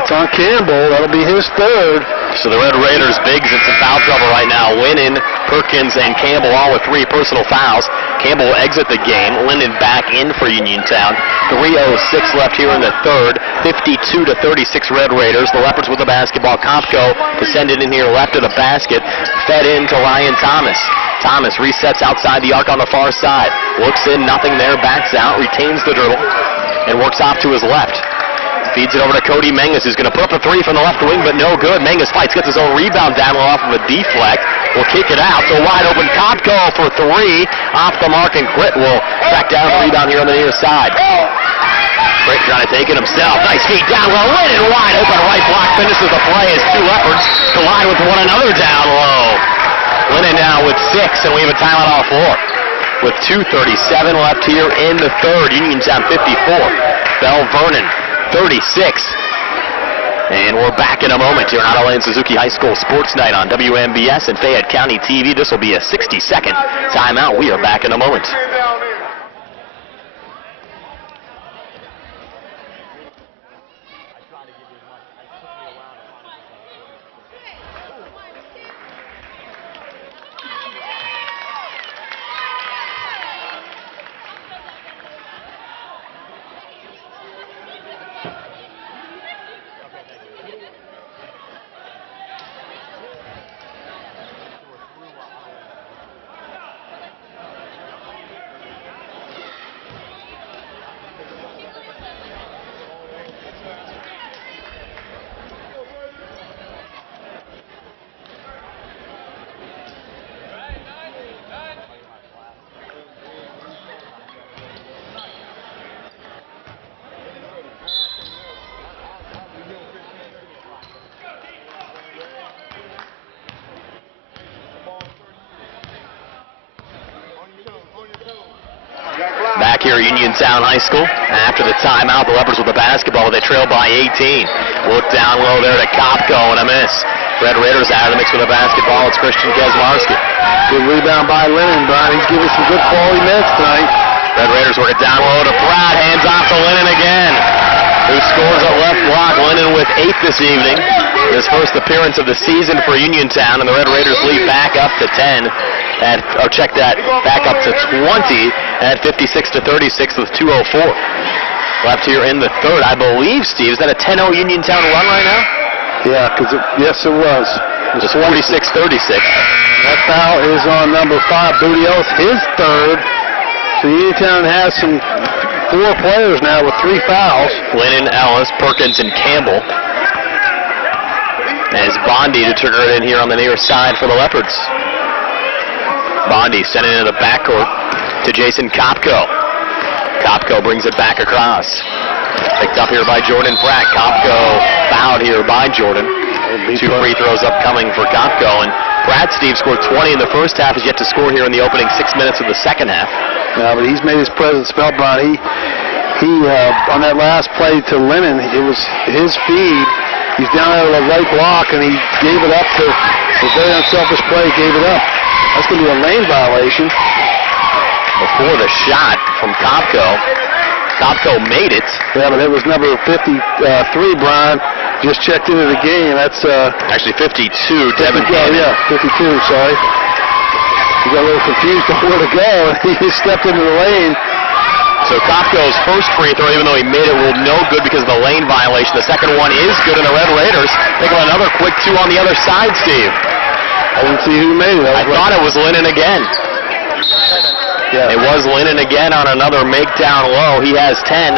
It's on Campbell. That'll be his 3rd. So the Red Raiders bigs in some foul trouble right now. Lennon, Perkins, and Campbell all with 3 personal fouls. Campbell will exit the game. Lennon back in for Uniontown. 3:06 left here in the 3rd. 52-36 Red Raiders. The Leopards with the basketball. Kopko to send it in here left of the basket. Fed in to Ryan Thomas. Thomas resets outside the arc on the far side. Looks in, nothing there, backs out, retains the dribble, and works off to his left. Feeds it over to Cody Menges, who's going to put up a 3 from the left wing, but no good. Menges fights, gets his own rebound down low off of a deflect. Will kick it out. So wide open Kopko for 3. Off the mark, and Grit will track down the rebound here on the near side. Grit trying to take it himself. Nice feet down low. Lennon wide open. Right block finishes the play as 2 Leopards collide with one another down low. Lennon now with 6, and we have a timeout on the floor. With 2:37 left here in the 3rd. Uniontown 54. Belle Vernon 36. And we're back in a moment here on Ottawa and Suzuki High School Sports Night on WMBS and Fayette County TV. This will be a 60-second timeout. We are back in a moment. Back here at Uniontown High School. After the timeout, the Leopards with the basketball. They trail by 18. Look down low there to Kopko and a miss. Red Raiders out of the mix with the basketball. It's Christian Kesmarski. Good rebound by Lennon, Brian. He's giving some good quality minutes tonight. Red Raiders work it down low to Pratt. Hands off to Lennon again, who scores a left block. Lennon with 8 this evening. His first appearance of the season for Uniontown, and the Red Raiders lead back up to 10. Back up to 20 at 56-36 with 2:04 left here in the 3rd. I believe, Steve, is that a 10-0 Uniontown run right now? Yeah, yes, it was. It's 46-36. That foul is on number 5, Booty Ellis, his 3rd. So Uniontown has some 4 players now with 3 fouls. Lennon, Ellis, Perkins, and Campbell. As Bondi to trigger it in here on the near side for the Leopards. Bondi sending it in the backcourt to Jason Kopko. Kopko brings it back across. Picked up here by Jordan Pratt. Kopko fouled here by Jordan. 2 free throws upcoming for Kopko. And Pratt, Steve, scored 20 in the first half. Is yet to score here in the opening 6 minutes of the second half. Yeah, but he's made his presence felt, Brian. He on that last play to Lennon, it was his feed. He's down there with a right block, and he gave it up to a very unselfish play. Gave it up. That's going to be a lane violation. Before the shot from Kopko. Kopko made it. Yeah, but it was number 53, Brian. Just checked into the game. That's actually 52, Devin. Yeah, 52, sorry. He got a little confused on where to go, and he just stepped into the lane. So Kopko's first free throw, even though he made it, ruled no good because of the lane violation. The second one is good, and the Red Raiders think of another quick 2 on the other side, Steve. I didn't see who made it. I thought it was Lennon again. Yeah. It was Lennon again on another make down low. He has 10.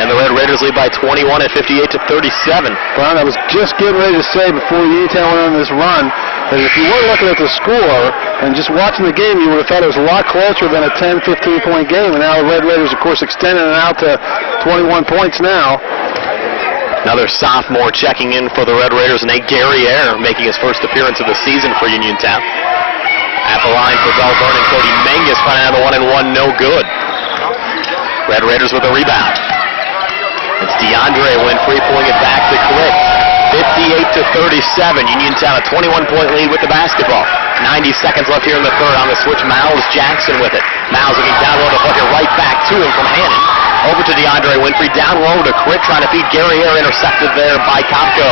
And the Red Raiders lead by 21 at 58-37. Brian, I was just getting ready to say before Uniontown went on this run that if you weren't looking at the score and just watching the game, you would have thought it was a lot closer than a 10, 15-point game. And now the Red Raiders, of course, extending it out to 21 points now. Another sophomore checking in for the Red Raiders, Nate Guerriere making his first appearance of the season for Uniontown. At the line for Belle, Vernon, Cody Mangus finding out the 1-and-1, no good. Red Raiders with a rebound. It's DeAndre Winfrey pulling it back to Crit. 58-37. Uniontown a 21-point lead with the basketball. 90 seconds left here in the third. On the switch, Miles Jackson with it. Miles looking down low to flick it right back to him from Hannon. Over to DeAndre Winfrey. Down low to Crit, trying to feed Guerriere. Intercepted there by Kopko.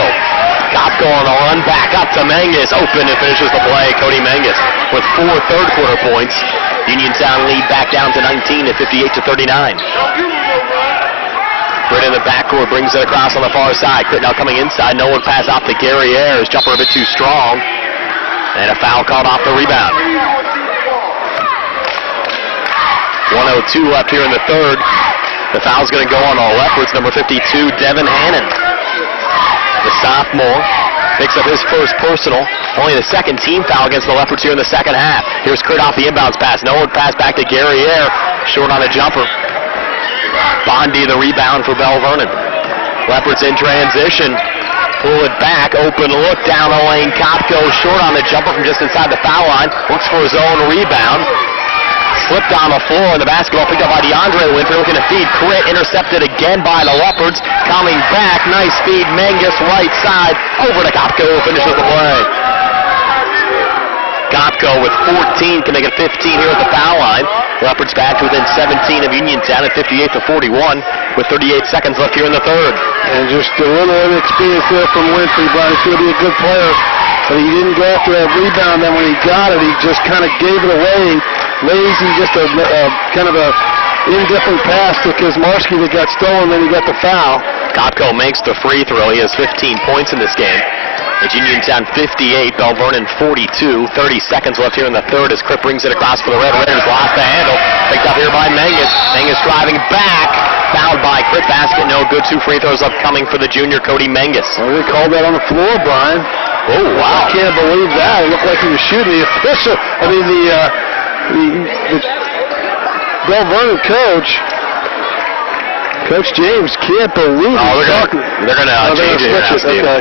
Kopko on a run back up to Mangus. Open and finishes the play. Cody Mangus with 4 third-quarter points. Uniontown lead back down to 19 at 58-39. Britt in the backcourt brings it across on the far side. Crit now coming inside. No one pass off to Guerriere. His jumper a bit too strong. And a foul called off the rebound. 1:02 left here in the third. The foul's going to go on all Leopards. Number 52, Devin Hannon. The sophomore picks up his first personal. Only the second team foul against the Leopards here in the second half. Here's Crit off the inbounds pass. No one pass back to Guerriere. Short on a jumper. Bondi the rebound for Belle Vernon. Leopards in transition. Pull it back. Open look down the lane. Kopko short on the jumper from just inside the foul line. Looks for his own rebound. Slipped on the floor, and the basketball picked up by DeAndre Winfrey, looking to feed. Crit intercepted again by the Leopards. Coming back. Nice feed. Mangus right side. Over to Kopko, who finishes the play. Kopko with 14 can make it 15 here at the foul line. Leopards back to within 17 of Uniontown at 58-41 with 38 seconds left here in the third. And just a little inexperience there from Winfrey, but he's going to be a good player. But he didn't go after that rebound. Then when he got it, he just kind of gave it away. Lazy, just a kind of a indifferent pass to Kazmarski that got stolen, then he got the foul. Kopko makes the free throw. He has 15 points in this game. It's Uniontown 58, Belle Vernon 42. 30 seconds left here in the third as Crit brings it across for the Red Raiders. Lost the handle. Picked up here by Mangus. Mangus driving back. Fouled by Crit. Basket no good. 2 free throws upcoming for the junior Cody Mangus. Well, they called that on the floor, Brian. Oh, wow. I can't believe that. It looked like he was shooting. The official, the Belle Vernon coach, Coach James, can't believe they're going to change it now, Steve. Okay.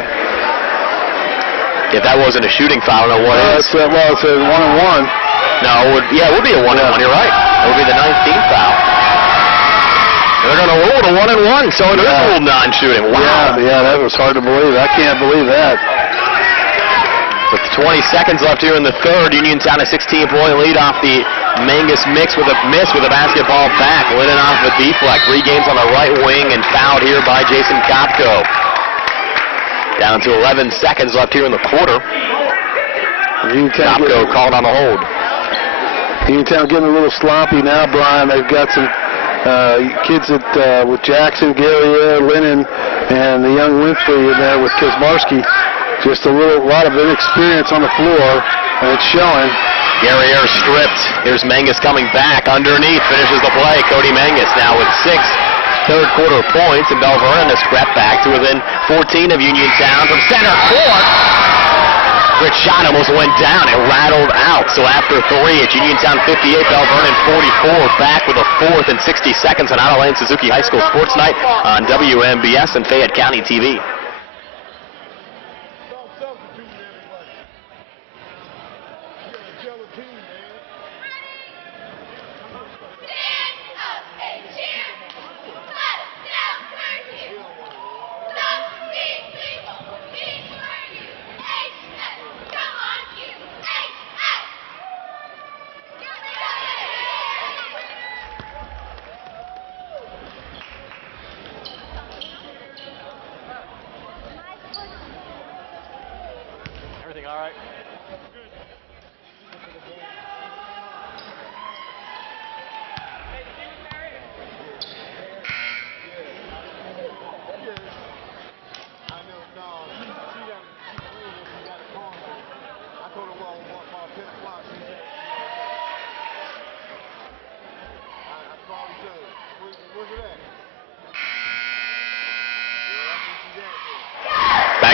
If that wasn't a shooting foul, I don't know what is. It's a 1-and-1. No, it would be a 1-and-1. You're right. It would be the 19th foul. They're going to rule it a 1-and-1, so it is ruled non-shooting. Wow. Yeah, that was hard to believe. I can't believe that. With 20 seconds left here in the third, Uniontown a 16-point lead off the Mangus mix with a miss with a basketball back. Linen off the deflect. Regains on the right wing and fouled here by Jason Kopko. Down to 11 seconds left here in the quarter. Kopko called on the hold. Uniontown getting a little sloppy now, Brian. They've got some kids with Jackson, Guerriere, Lennon, and the young Winfrey in there with Kazmarski. Just a lot of inexperience on the floor, and it's showing. Guerriere stripped. Here's Mangus coming back underneath. Finishes the play. Cody Mangus now with 6 third-quarter points, and Belle Vernon has crept back to within 14 of Uniontown from center court. Rich shot almost went down. It rattled out. So after 3, it's Uniontown 58, Belle Vernon 44. Back with a 4th and 60 seconds on Adelaide Suzuki High School Sports Night on WMBS and Fayette County TV.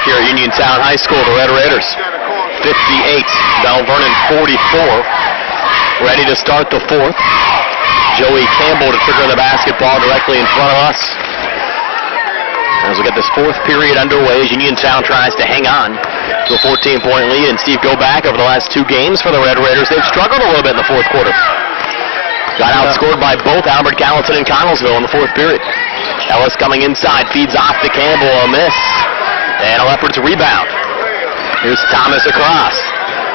here at Uniontown High School. The Red Raiders 58, Belle Vernon 44. Ready to start the fourth. Joey Campbell to trigger the basketball directly in front of us. As we get this fourth period underway, as Uniontown tries to hang on to a 14-point lead. And Steve, go back over the last two games for the Red Raiders. They've struggled a little bit in the fourth quarter. Got outscored by both Albert Gallatin and Connellsville in the fourth period. Ellis coming inside, feeds off to Campbell, a miss. And a Leopards rebound. Here's Thomas across.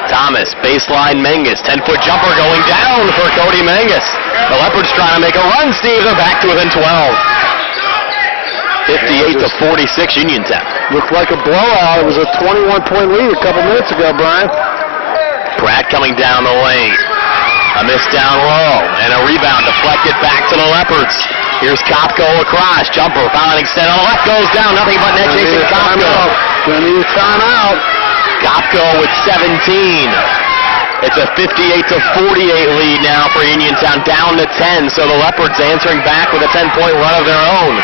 Thomas, baseline Menges, 10-foot jumper going down for Cody Menges. The Leopards trying to make a run, Steve. They're back to within 12. 58-46 Uniontown. Looked like a blowout. It was a 21-point lead a couple minutes ago, Brian. Pratt coming down the lane. A miss down low, and a rebound deflected back to the Leopards. Here's Kopko across. Jumper, foul extend on the left, goes down. Nothing but net chasing Kopko. Gonna need a timeout. Kopko with 17. It's a 58-48 lead now for Uniontown, down to 10. So the Leopards answering back with a 10-point run of their own.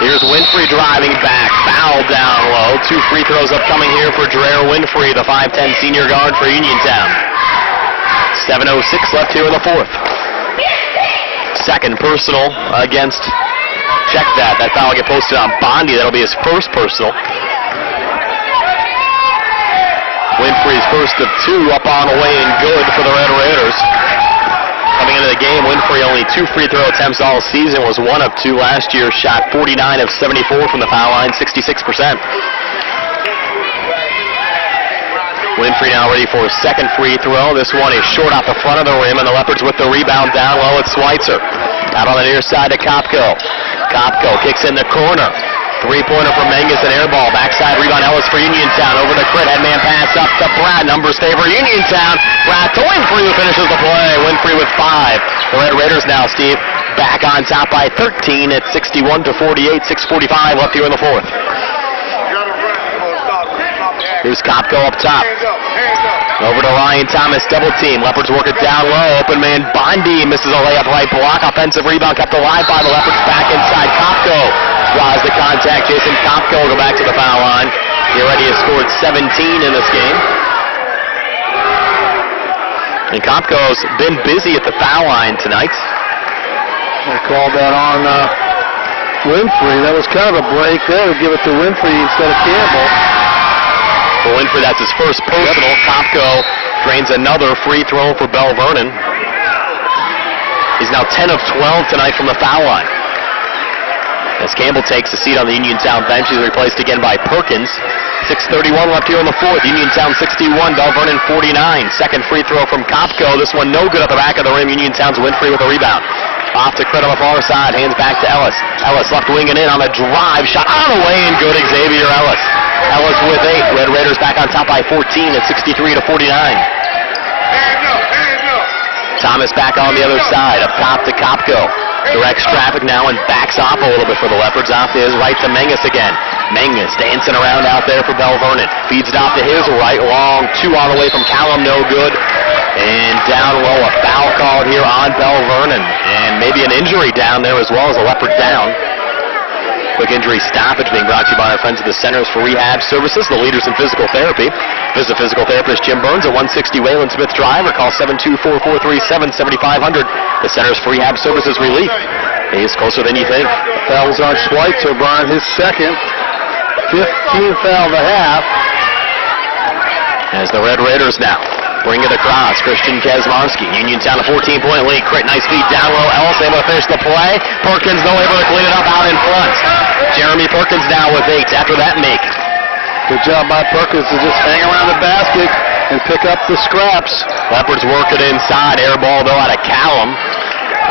Here's Winfrey driving back, foul down low. 2 free throws upcoming here for Dreher Winfrey, the 5'10 senior guard for Uniontown. 7:06 left here in the fourth. Second personal against, check that foul will get posted on Bondi. That'll be his first personal. Winfrey's first of 2 up on the way and good for the Red Raiders. Coming into the game, Winfrey only 2 free throw attempts all season, was 1 of 2 last year, shot 49 of 74 from the foul line, 66%. Winfrey now ready for his second free throw. This one is short off the front of the rim, and the Leopards with the rebound down low. It's Schweitzer. Out on the near side to Kopko. Kopko kicks in the corner. 3-pointer for Menges, and air ball. Backside rebound Ellis for Uniontown. Over to Crit. Headman pass up to Pratt. Numbers favor Uniontown. Pratt to Winfrey, who finishes the play. Winfrey with 5. The Red Raiders now, Steve, back on top by 13 at 61-48. 6:45 left here in the fourth. Here's Kopko up top. Over to Ryan Thomas, double team. Leopards work it down low. Open man Bondi misses a layup, right block. Offensive rebound kept alive by the Leopards. Back inside. Kopko draws the contact. Jason Kopko will go back to the foul line. He already has scored 17 in this game. And Kopko's been busy at the foul line tonight. They called that on Winfrey. That was kind of a break there to give it to Winfrey instead of Campbell. For Winfrey, that's his first personal. Kopko drains another free throw for Belle Vernon. He's now 10 of 12 tonight from the foul line. As Campbell takes a seat on the Uniontown bench, he's replaced again by Perkins. 6:31 left here in the fourth. Uniontown 61, Belle Vernon 49. Second free throw from Kopko. This one no good at the back of the rim. Uniontown's Winfrey with a rebound. Off to Crit on the far side, hands back to Ellis. Ellis left winging in on the drive, shot on the way and good. Xavier Ellis. Ellis with 8. Red Raiders back on top by 14 at 63-49. Thomas back on the other side, up top to Kopko. Directs traffic now and backs off a little bit for the Leopards. Off to his right to Menges again. Menges dancing around out there for Belle Vernon. Feeds it off to his right, long 2 on the way from Callum, no good. And down low, a foul called here on Belle Vernon. And maybe an injury down there as well as the Leopard down. Quick injury stoppage being brought to you by our friends at the Centers for Rehab Services, the leaders in physical therapy. Visit physical therapist Jim Burns at 160 Wayland Smith Drive or call 724-437-7500. The Centers for Rehab Services Relief is closer than you think. Fouls on Schweitzer, Brian, his second. 15th foul of the half. As the Red Raiders now bring it across. Christian Kazmarski. Uniontown a 14-point lead. Crit, nice feed down low. Ellis able to finish the play. Perkins though able to clean it up out in front. Jeremy Perkins now with 8 after that make. Good job by Perkins to just hang around the basket and pick up the scraps. Leopards work it inside. Air ball though out of Callum.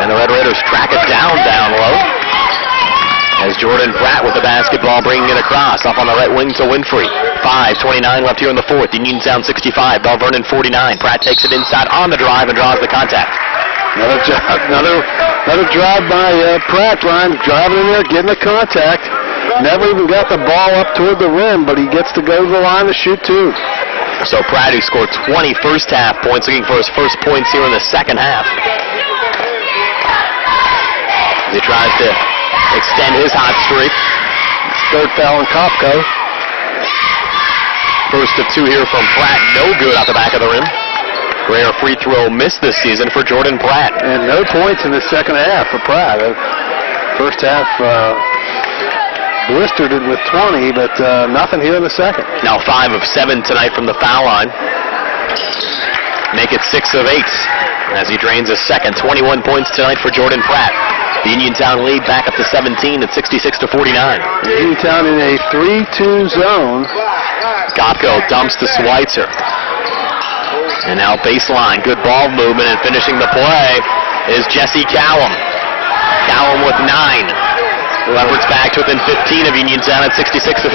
And the Red Raiders track it down low. As Jordan Pratt with the basketball bringing it across. Up on the right wing to Winfrey. 5:29 left here in the fourth. Uniontown 65, Belle Vernon 49. Pratt takes it inside on the drive and draws the contact. Another drive by Pratt, Ryan, driving in there, getting the contact. Never even got the ball up toward the rim, but he gets to go to the line to shoot too. So Pratt, who scored 20 first half points, looking for his first points here in the second half. As he tries to extend his hot streak. Third foul on Kopko. First of two here from Pratt, no good out the back of the rim. Rare free throw missed this season for Jordan Pratt. And no points in the second half for Pratt. First half blistered it with 20, but nothing here in the second. Now 5 of 7 tonight from the foul line. Make it 6 of 8 as he drains a second. 21 points tonight for Jordan Pratt. The Uniontown lead back up to 17 at 66-49. Uniontown in a 3-2 zone. Kopko dumps to Schweitzer. And now baseline, good ball movement, and finishing the play is Jesse Callum. Callum with 9. Leverage back to within 15 of Uniontown at 66-51.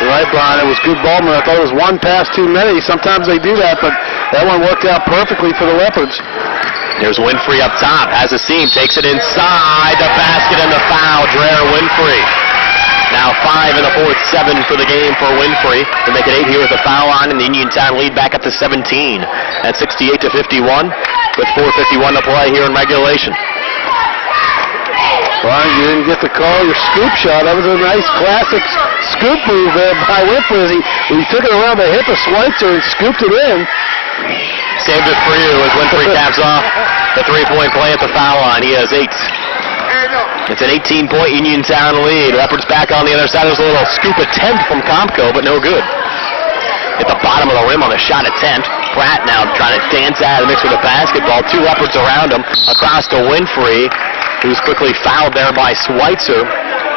You're right, Brian. It was good ball movement. I thought it was one pass too many. Sometimes they do that, but that one worked out perfectly for the Leopards. There's Winfrey up top, has a seam, takes it inside the basket and the foul. Dreher Winfrey. Now 5 in the fourth, 7 for the game for Winfrey to make it 8 here with the foul line, and the Uniontown lead back up to 17 at 68-51 with 4:51 to play here in regulation. Brian, you didn't get to call your scoop shot. That was a nice classic scoop move there by Winfrey. He took it around the hip of Schweitzer and scooped it in. Saved it for you as Winfrey taps off the three-point play at the foul line. He has 8. It's an 18-point Uniontown lead. Leopards back on the other side. There's a little scoop attempt from Kopko, but no good. At the bottom of the rim on the shot attempt. Pratt now trying to dance out of the mix with a basketball. 2 Leopards around him. Across to Winfrey, who's quickly fouled there by Schweitzer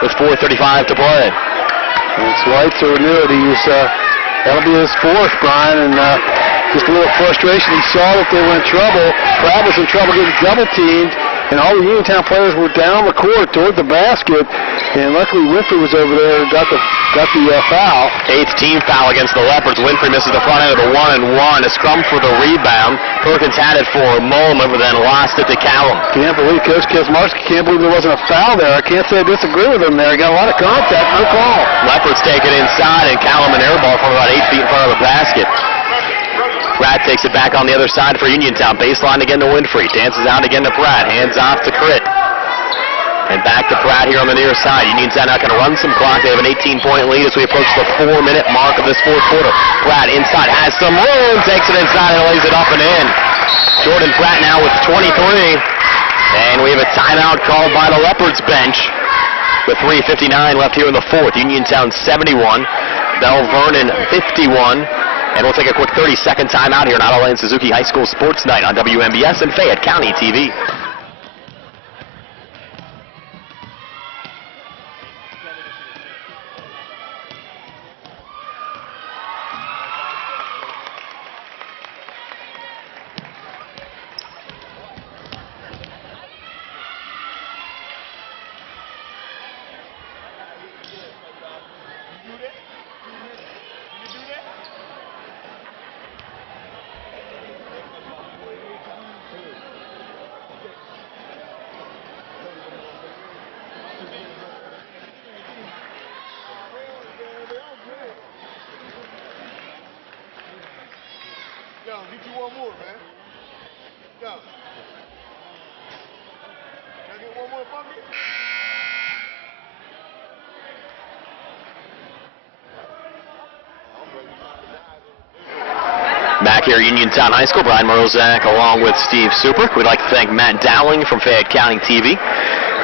with 4:35 to play. And Schweitzer knew it. That'll be his 4th, Brian, and just a little frustration. He saw that they were in trouble. Pratt was in trouble getting double-teamed, and all the Uniontown players were down the court toward the basket, and luckily Winfrey was over there and got the foul. 8th team foul against the Leopards. Winfrey misses the front end of the 1-and-1. A scrum for the rebound. Perkins had it for a moment, but then lost it to Callum. Can't believe Coach Kazmarski can't believe there wasn't a foul there. I can't say I disagree with him there. He got a lot of contact, no call. Leopards take it inside, and Callum an air ball from about 8 feet in front of the basket. Pratt takes it back on the other side for Uniontown. Baseline again to Winfrey. Dances out again to Pratt. Hands off to Crit. And back to Pratt here on the near side. Uniontown now going to run some clock. They have an 18-point lead as we approach the 4-minute mark of this fourth quarter. Pratt inside has some room. Takes it inside and lays it up and in. Jordan Pratt now with 23. And we have a timeout called by the Leopards bench with 3:59 left here in the fourth. Uniontown 71. Belle Vernon 51. And we'll take a quick 30-second timeout here on Otto Lane Suzuki High School Sports Night on WMBS and Fayette County TV. Get you one more, man. Go. Can I get one more from you? Back here at Uniontown High School, Brian Morozak along with Steve Suprick. We'd like to thank Matt Dowling from Fayette County TV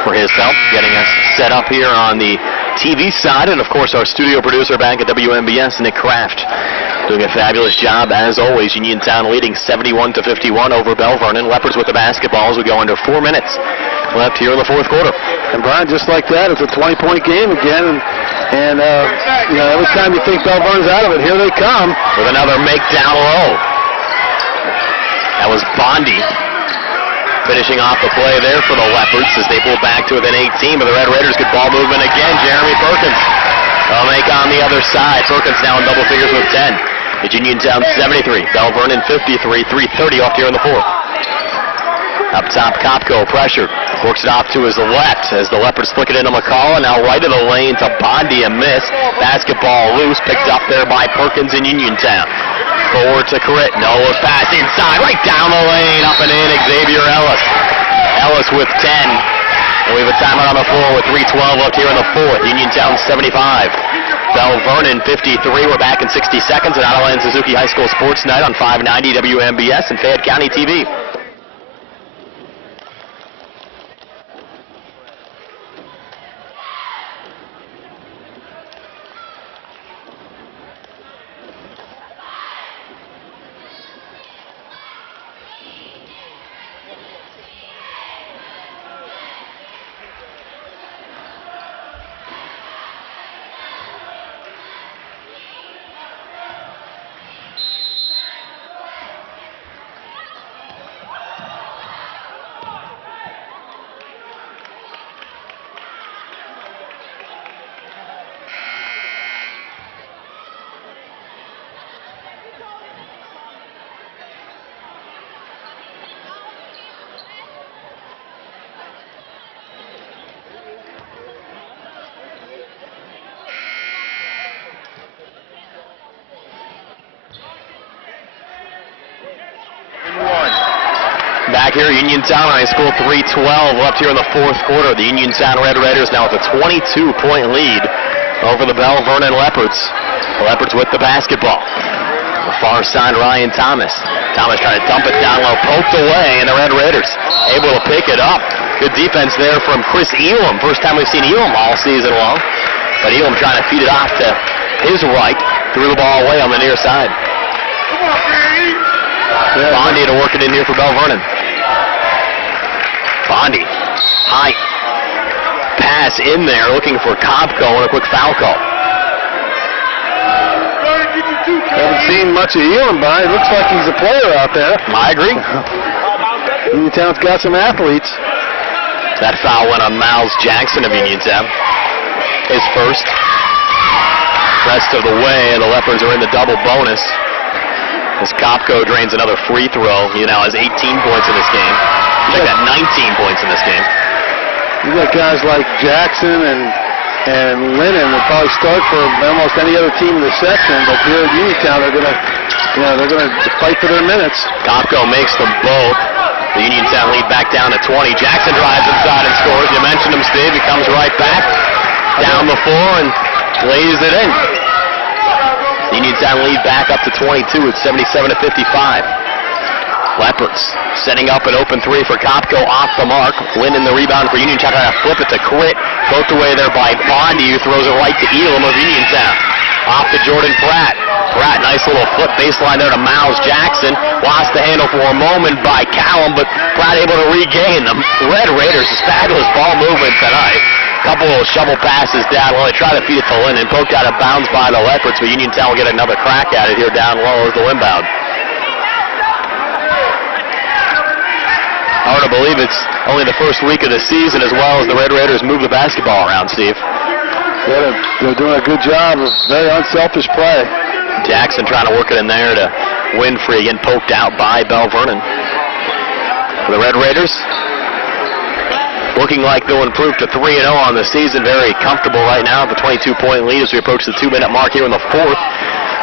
for his help getting us set up here on the TV side, and of course our studio producer back at WMBS, Nick Kraft, doing a fabulous job as always. Uniontown leading 71-51 over Belle Vernon. Leopards with the basketball as we go under 4 minutes left here in the fourth quarter. And Brian, just like that, it's a 20-point game again, and every time you think Belle Vernon's out of it, here they come with another make down low. That was Bondi finishing off the play there for the Leopards as they pull back to within 18, but the Red Raiders get ball movement again. Jeremy Perkins will make on the other side. Perkins now in double figures with 10. It's Uniontown 73, Belle Vernon 53, 3:30 off here in the fourth. Up top, Kopko pressured. Works it off to his left as the Leopards flick it into McCall, and now right of the lane to Bondi, a miss. Basketball loose, picked up there by Perkins in Uniontown. Forward to Crit. Noah's pass inside, right down the lane, up and in. Xavier Ellis. Ellis with 10. And we have a timeout on the floor with 3:12 left here in the fourth. Uniontown 75. Belle Vernon 53. We're back in 60 seconds at Adeline Suzuki High School Sports Night on 590 WMBS and Fayette County TV. Back here at Uniontown High School, 3:12 left here in the fourth quarter. The Uniontown Red Raiders now with a 22-point lead over the Belle Vernon Leopards. The Leopards with the basketball. The far side, Ryan Thomas. Thomas trying to dump it down low, poked away, and the Red Raiders able to pick it up. Good defense there from Chris Elam. First time we've seen Elam all season long. But Elam trying to feed it off to his right. Threw the ball away on the near side. Bondi to work it in here for Belle Vernon. Bondi, high pass in there, looking for Kopko and a quick foul call. Haven't seen much of Elam, but it looks like he's a player out there. I agree. Uniontown's got some athletes. That foul went on Miles Jackson of Uniontown. His first. Rest of the way, the Leopards are in the double bonus. As Kopko drains another free throw, he now has 18 points in this game. He's got 19 points in this game. You got guys like Jackson and Lennon that probably start for almost any other team in the section, but here at Uniontown they're gonna fight for their minutes. Kopko makes them both. The Uniontown lead back down to 20. Jackson drives inside and scores. You mentioned him, Steve. He comes right back down the floor and lays it in. The Uniontown lead back up to 22 at 77-55. Leopards setting up an open three for Kopko off the mark. Linden the rebound for Uniontown, trying to flip it to Crit. Poked away there by Bondi, who throws it right to Elam of Uniontown. Off to Jordan Pratt. Pratt, nice little flip baseline there to Miles Jackson. Lost the handle for a moment by Callum, but Pratt able to regain them. Red Raiders, fabulous ball movement tonight. Couple of shovel passes down. Well, they try to feed it to Linden. Poked out of bounds by the Leopards, but Uniontown will get another crack at it here down low as the inbound. Hard to believe it's only the first week of the season as well as the Red Raiders move the basketball around, Steve. Yeah, they're doing a good job of very unselfish play. Jackson trying to work it in there to Winfrey, again poked out by Belle Vernon. For the Red Raiders, looking like they'll improve to 3-0 on the season. Very comfortable right now at the 22-point lead as we approach the 2-minute mark here in the fourth.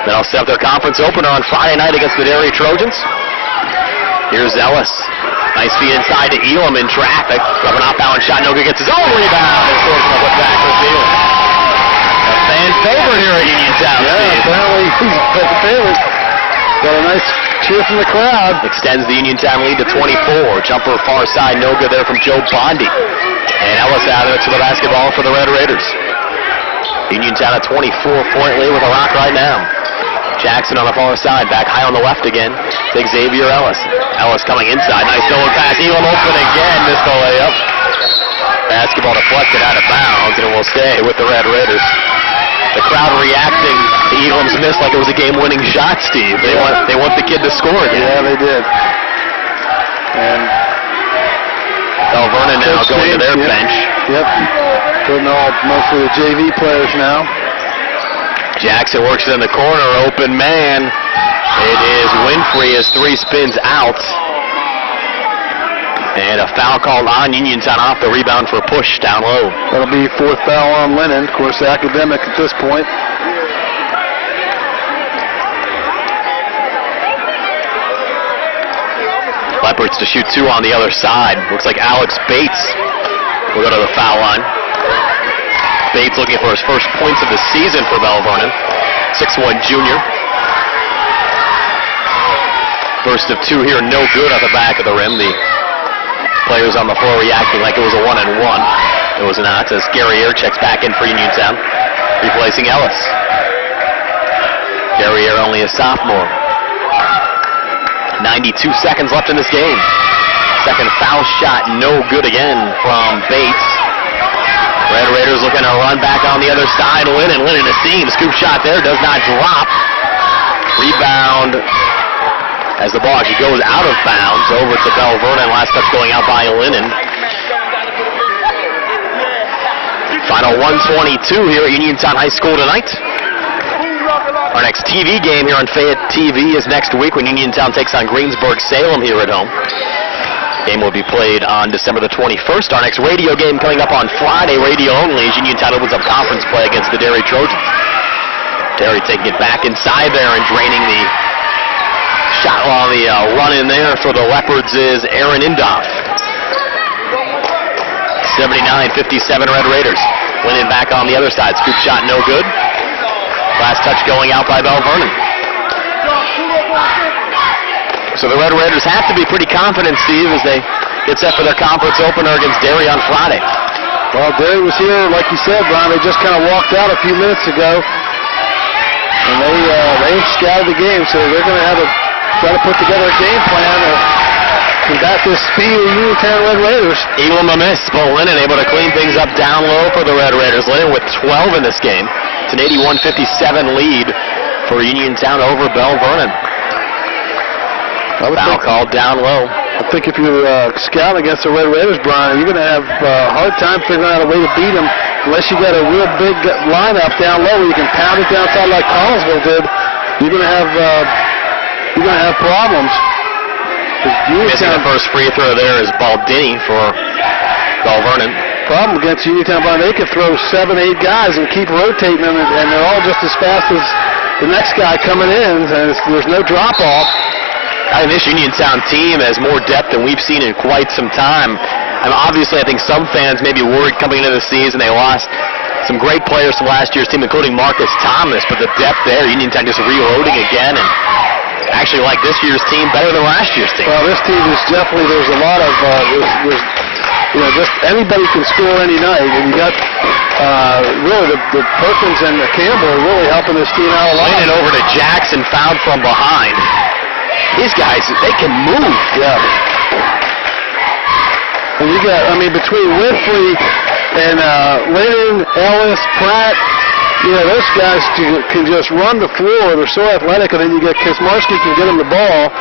They'll set up their conference opener on Friday night against the Derry Trojans. Here's Ellis. Nice feed inside to Elam in traffic. Rubbing off balance shot, no good, gets his own rebound and scores from a put back for Elam. A fan favorite here at Uniontown. Yeah, apparently he's a favorite. Got a nice cheer from the crowd. Extends the Uniontown lead to 24. Jumper far side, no good there from Joe Bondi. And Ellis out of it to the basketball for the Red Raiders. Uniontown a 24-point lead with a rock right now. Jackson on the far side, back high on the left again. Big Xavier Ellis. Ellis coming inside, nice no pass. Elam open again, missed the layup. Basketball deflected out of bounds, and it will stay with the Red Raiders. The crowd reacting to Elam's miss like it was a game-winning shot, Steve. They want the kid to score again. Yeah, they did. And Belle Vernon now going to their bench. Yep. Putting all mostly the JV players now. Jackson works it in the corner, open man. It is Winfrey as three spins out. And a foul called on Uniontown off the rebound for a push down low. That'll be fourth foul on Lennon. Of course, academic at this point. Leopards to shoot two on the other side. Looks like Alex Bates will go to the foul line. Bates looking for his first points of the season for Belle Vernon. 6'1" junior. Burst of two here, no good at the back of the rim. The players on the floor reacting like it was a 1-and-1. It was not, as Gary Ayer checks back in for Uniontown, replacing Ellis. Gary Ayer only a sophomore. 92 seconds left in this game. Second foul shot, no good again from Bates. Red Raiders looking to run back on the other side. Lennon a seam. Scoop shot there, does not drop. Rebound as the ball actually goes out of bounds over to Belle Vernon. Last touch going out by Lennon. Final 1:22 here at Uniontown High School tonight. Our next TV game here on Fayette TV is next week when Uniontown takes on Greensburg-Salem here at home. Game will be played on December the 21st. Our next radio game coming up on Friday, radio only, as Uniontown opens up conference play against the Derry Trojans. Derry taking it back inside there and draining the shot on the run in there for the Leopards is Aaron Indoff. 79-57 Red Raiders. Winning back on the other side. Scoop shot no good. Last touch going out by Belle Vernon. So the Red Raiders have to be pretty confident, Steve, as they get set for their conference opener against Derry on Friday. Well, Derry was here, like you said, Brian. They just kind of walked out a few minutes ago, and they scouted the game, so they're going to have to try to put together a game plan to combat this speed of Uniontown Red Raiders. Elam a miss, but Lennon able to clean things up down low for the Red Raiders. Lennon with 12 in this game. It's an 81-57 lead for Uniontown over Belle Vernon. Foul called down low. I think if you're scouting against the Red Raiders, Brian, you're going to have a hard time figuring out a way to beat them unless you got a real big lineup down low where you can pound it downside like Collinsville did. You're going to have problems. Missing the first free throw there is Baldini for Belle Vernon. Problem against Uniontown, Brian, they could throw 7, 8 guys and keep rotating them, and they're all just as fast as the next guy coming in, and there's no drop-off. I think this Uniontown team has more depth than we've seen in quite some time. And obviously, I think some fans may be worried coming into the season. They lost some great players from last year's team, including Marcus Thomas, but the depth there, Uniontown just reloading again, and actually like this year's team better than last year's team. Well, this team is definitely, there's a lot of, just anybody can score any night, and you got really the Perkins and the Campbell are really helping this team out a lot. Playing it over to Jackson, fouled from behind. These guys, they can move. Yeah. And you got, between Winfrey and Lennon, Ellis, Pratt, those guys can just run the floor. They're so athletic. And then you get Kismarski can get them the ball.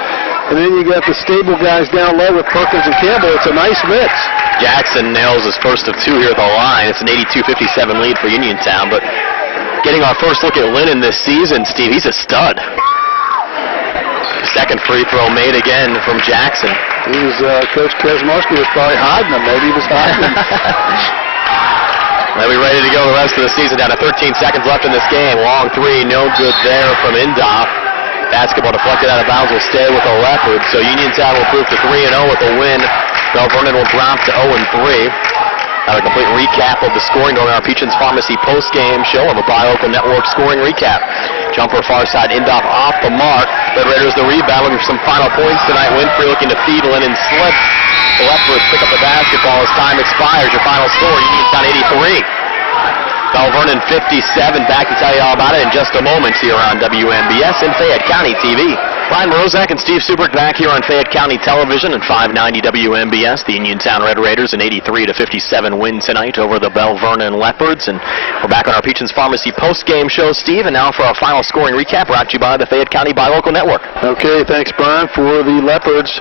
And then you got the stable guys down low with Perkins and Campbell. It's a nice mix. Jackson nails his first of two here at the line. It's an 82-57 lead for Uniontown. But getting our first look at Lennon this season, Steve, he's a stud. Second free throw made again from Jackson. He was, Coach Kismarski was probably hiding him. Maybe he was hiding him. They'll be ready to go the rest of the season. Down to 13 seconds left in this game. Long three, no good there from Indoff. Basketball deflected out of bounds will stay with the Leopards. So Uniontown will prove to 3-0 with a win. Belle Vernon will drop to 0-3. Now a complete recap of the scoring during our Peachins Pharmacy post-game show of a Bi-Local Network scoring recap. Jumper far side, Indoff off the mark. Red Raiders the rebound, looking for some final points tonight. Winfrey looking to feed Lennon slip. The Leopards pick up the basketball as time expires. Your final score, Uniontown 83. Belle Vernon 57. Back to tell you all about it in just a moment here on WMBS and Fayette County TV. Brian Morozak and Steve Subrick back here on Fayette County Television and 590 WMBS. The Uniontown Red Raiders an 83-57 win tonight over the Belle Vernon Leopards. And we're back on our Peachins Pharmacy post-game show, Steve. And now for our final scoring recap brought to you by the Fayette County Bi-Local Network. Okay, thanks, Brian. For the Leopards,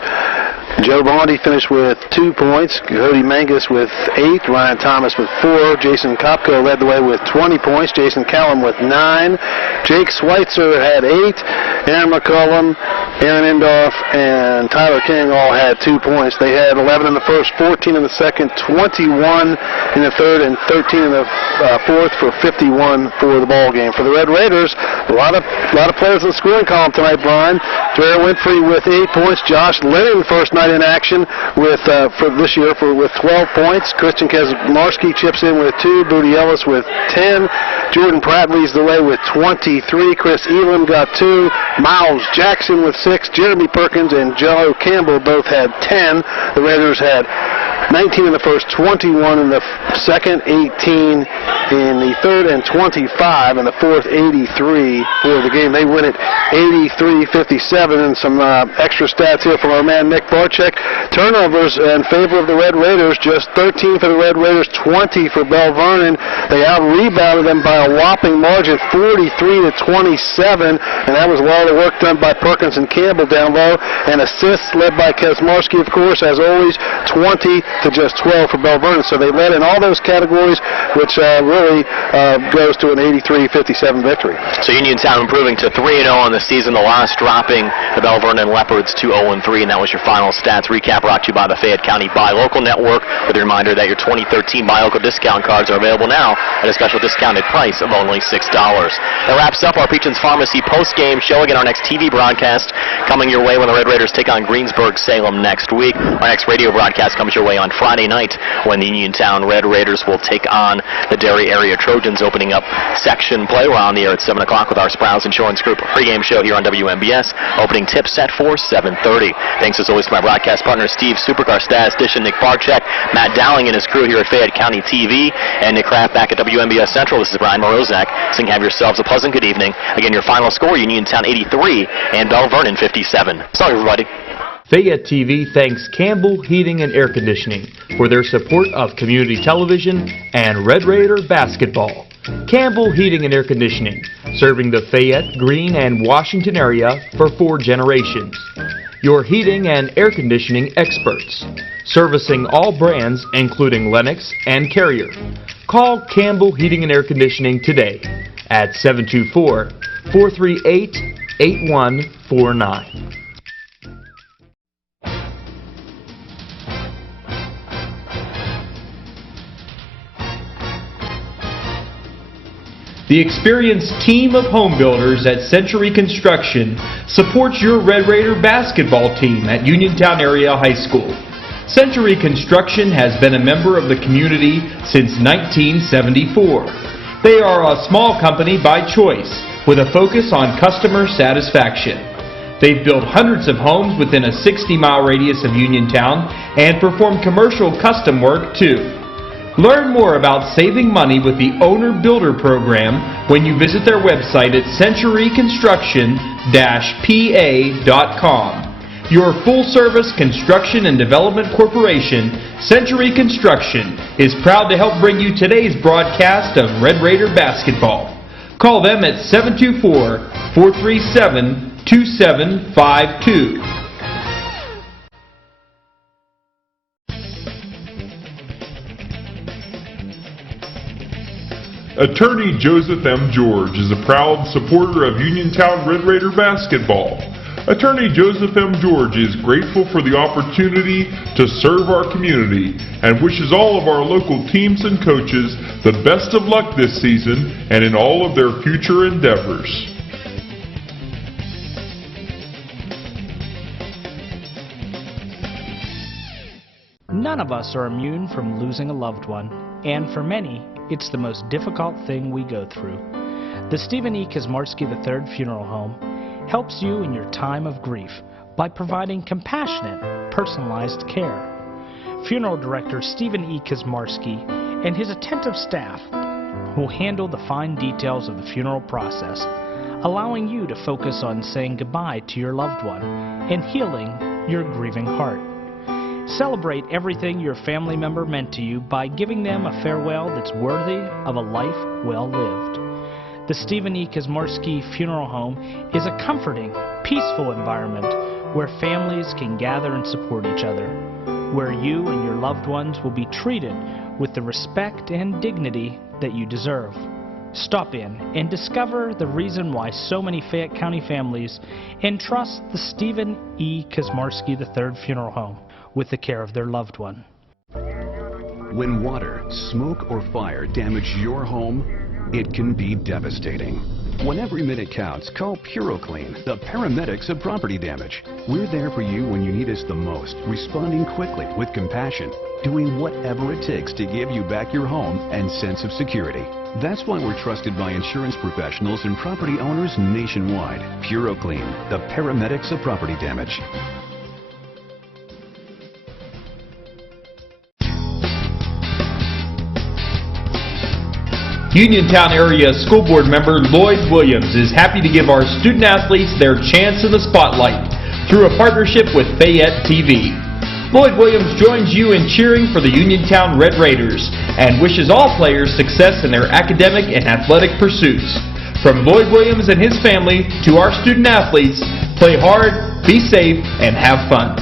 Joe Bondi finished with 2 points. Cody Mangus with 8. Ryan Thomas with 4. Jason Kopko led the way with 20 points. Jason Callum with 9. Jake Schweitzer had 8. Aaron McCullum, Aaron Indoff, and Tyler King all had 2 points. They had 11 in the first, 14 in the second, 21 in the third, and 13 in the fourth for 51 for the ball game. For the Red Raiders, a lot of players in the scoring column tonight, Brian. Dre Winfrey with 8 points. Josh Lennon, first night tonight in action with for this year with 12 points. Christian Kazmarski chips in with 2, Booty Ellis with 10, Jordan Pratt leads the way with 23, Chris Elam got 2, Miles Jackson with 6, Jeremy Perkins and Joe Campbell both had 10. The Raiders had 19 in the first, 21 in the second, 18 in the third, and 25 in the fourth, 83 for the game. They win it 83-57, and some extra stats here from our man Nick Barczyk. Turnovers in favor of the Red Raiders, just 13 for the Red Raiders, 20 for Belle Vernon. They out-rebounded them by a whopping margin, 43-27, and that was a lot of work done by Perkins and Campbell down low, and assists led by Kazmarski, of course, as always, 20 to just 12 for Belle Vernon. So they led in all those categories, which really goes to an 83-57 victory. So Uniontown improving to 3-0 on the season, the loss dropping the Belle Vernon Leopards to 0-3, and that was your final stats recap brought to you by the Fayette County Buy Local Network, with a reminder that your 2013 Buy Local discount cards are available now at a special discounted price of only $6. That wraps up our Peachins Pharmacy post-game show. Again, our next TV broadcast coming your way when the Red Raiders take on Greensburg-Salem next week. Our next radio broadcast comes your way on Friday night when the Uniontown Red Raiders will take on the Derry Area Trojans, opening up section play. We're on the air at 7 o'clock with our Sprouse Insurance Group pregame show here on WMBS. Opening tip set for 7:30. Thanks as always to my broadcast partner Steve Supercar, statistician Nick Barczyk, Matt Dowling and his crew here at Fayette County TV, and Nick Kraft back at WMBS Central. This is Brian Morozak saying have yourselves a pleasant good evening. Again, your final score, Uniontown 83 and Belle Vernon 57. So everybody. Fayette TV thanks Campbell Heating and Air Conditioning for their support of community television and Red Raider basketball. Campbell Heating and Air Conditioning, serving the Fayette, Greene, and Washington area for 4 generations. Your heating and air conditioning experts, servicing all brands including Lennox and Carrier. Call Campbell Heating and Air Conditioning today at 724-438-8149. The experienced team of home builders at Century Construction supports your Red Raider basketball team at Uniontown Area High School. Century Construction has been a member of the community since 1974. They are a small company by choice with a focus on customer satisfaction. They've built hundreds of homes within a 60-mile radius of Uniontown and perform commercial custom work too. Learn more about saving money with the Owner Builder Program when you visit their website at centuryconstruction-pa.com. Your full-service construction and development corporation, Century Construction, is proud to help bring you today's broadcast of Red Raider basketball. Call them at 724-437-2752. Attorney Joseph M. George is a proud supporter of Uniontown Red Raider basketball. Attorney Joseph M. George is grateful for the opportunity to serve our community and wishes all of our local teams and coaches the best of luck this season and in all of their future endeavors. None of us are immune from losing a loved one, and for many, it's the most difficult thing we go through. The Stephen E. Kazmarski III Funeral Home helps you in your time of grief by providing compassionate, personalized care. Funeral Director Stephen E. Kazmarski and his attentive staff will handle the fine details of the funeral process, allowing you to focus on saying goodbye to your loved one and healing your grieving heart. Celebrate everything your family member meant to you by giving them a farewell that's worthy of a life well lived. The Stephen E. Kazmarski Funeral Home is a comforting, peaceful environment where families can gather and support each other, where you and your loved ones will be treated with the respect and dignity that you deserve. Stop in and discover the reason why so many Fayette County families entrust the Stephen E. Kazmarski III Funeral Home with the care of their loved one. When water, smoke, or fire damage your home, it can be devastating. When every minute counts, call PuroClean, the paramedics of property damage. We're there for you when you need us the most, responding quickly with compassion, doing whatever it takes to give you back your home and sense of security. That's why we're trusted by insurance professionals and property owners nationwide. PuroClean, the paramedics of property damage. Uniontown area school board member Lloyd Williams is happy to give our student athletes their chance in the spotlight through a partnership with Fayette TV. Lloyd Williams joins you in cheering for the Uniontown Red Raiders and wishes all players success in their academic and athletic pursuits. From Lloyd Williams and his family to our student athletes, play hard, be safe, and have fun.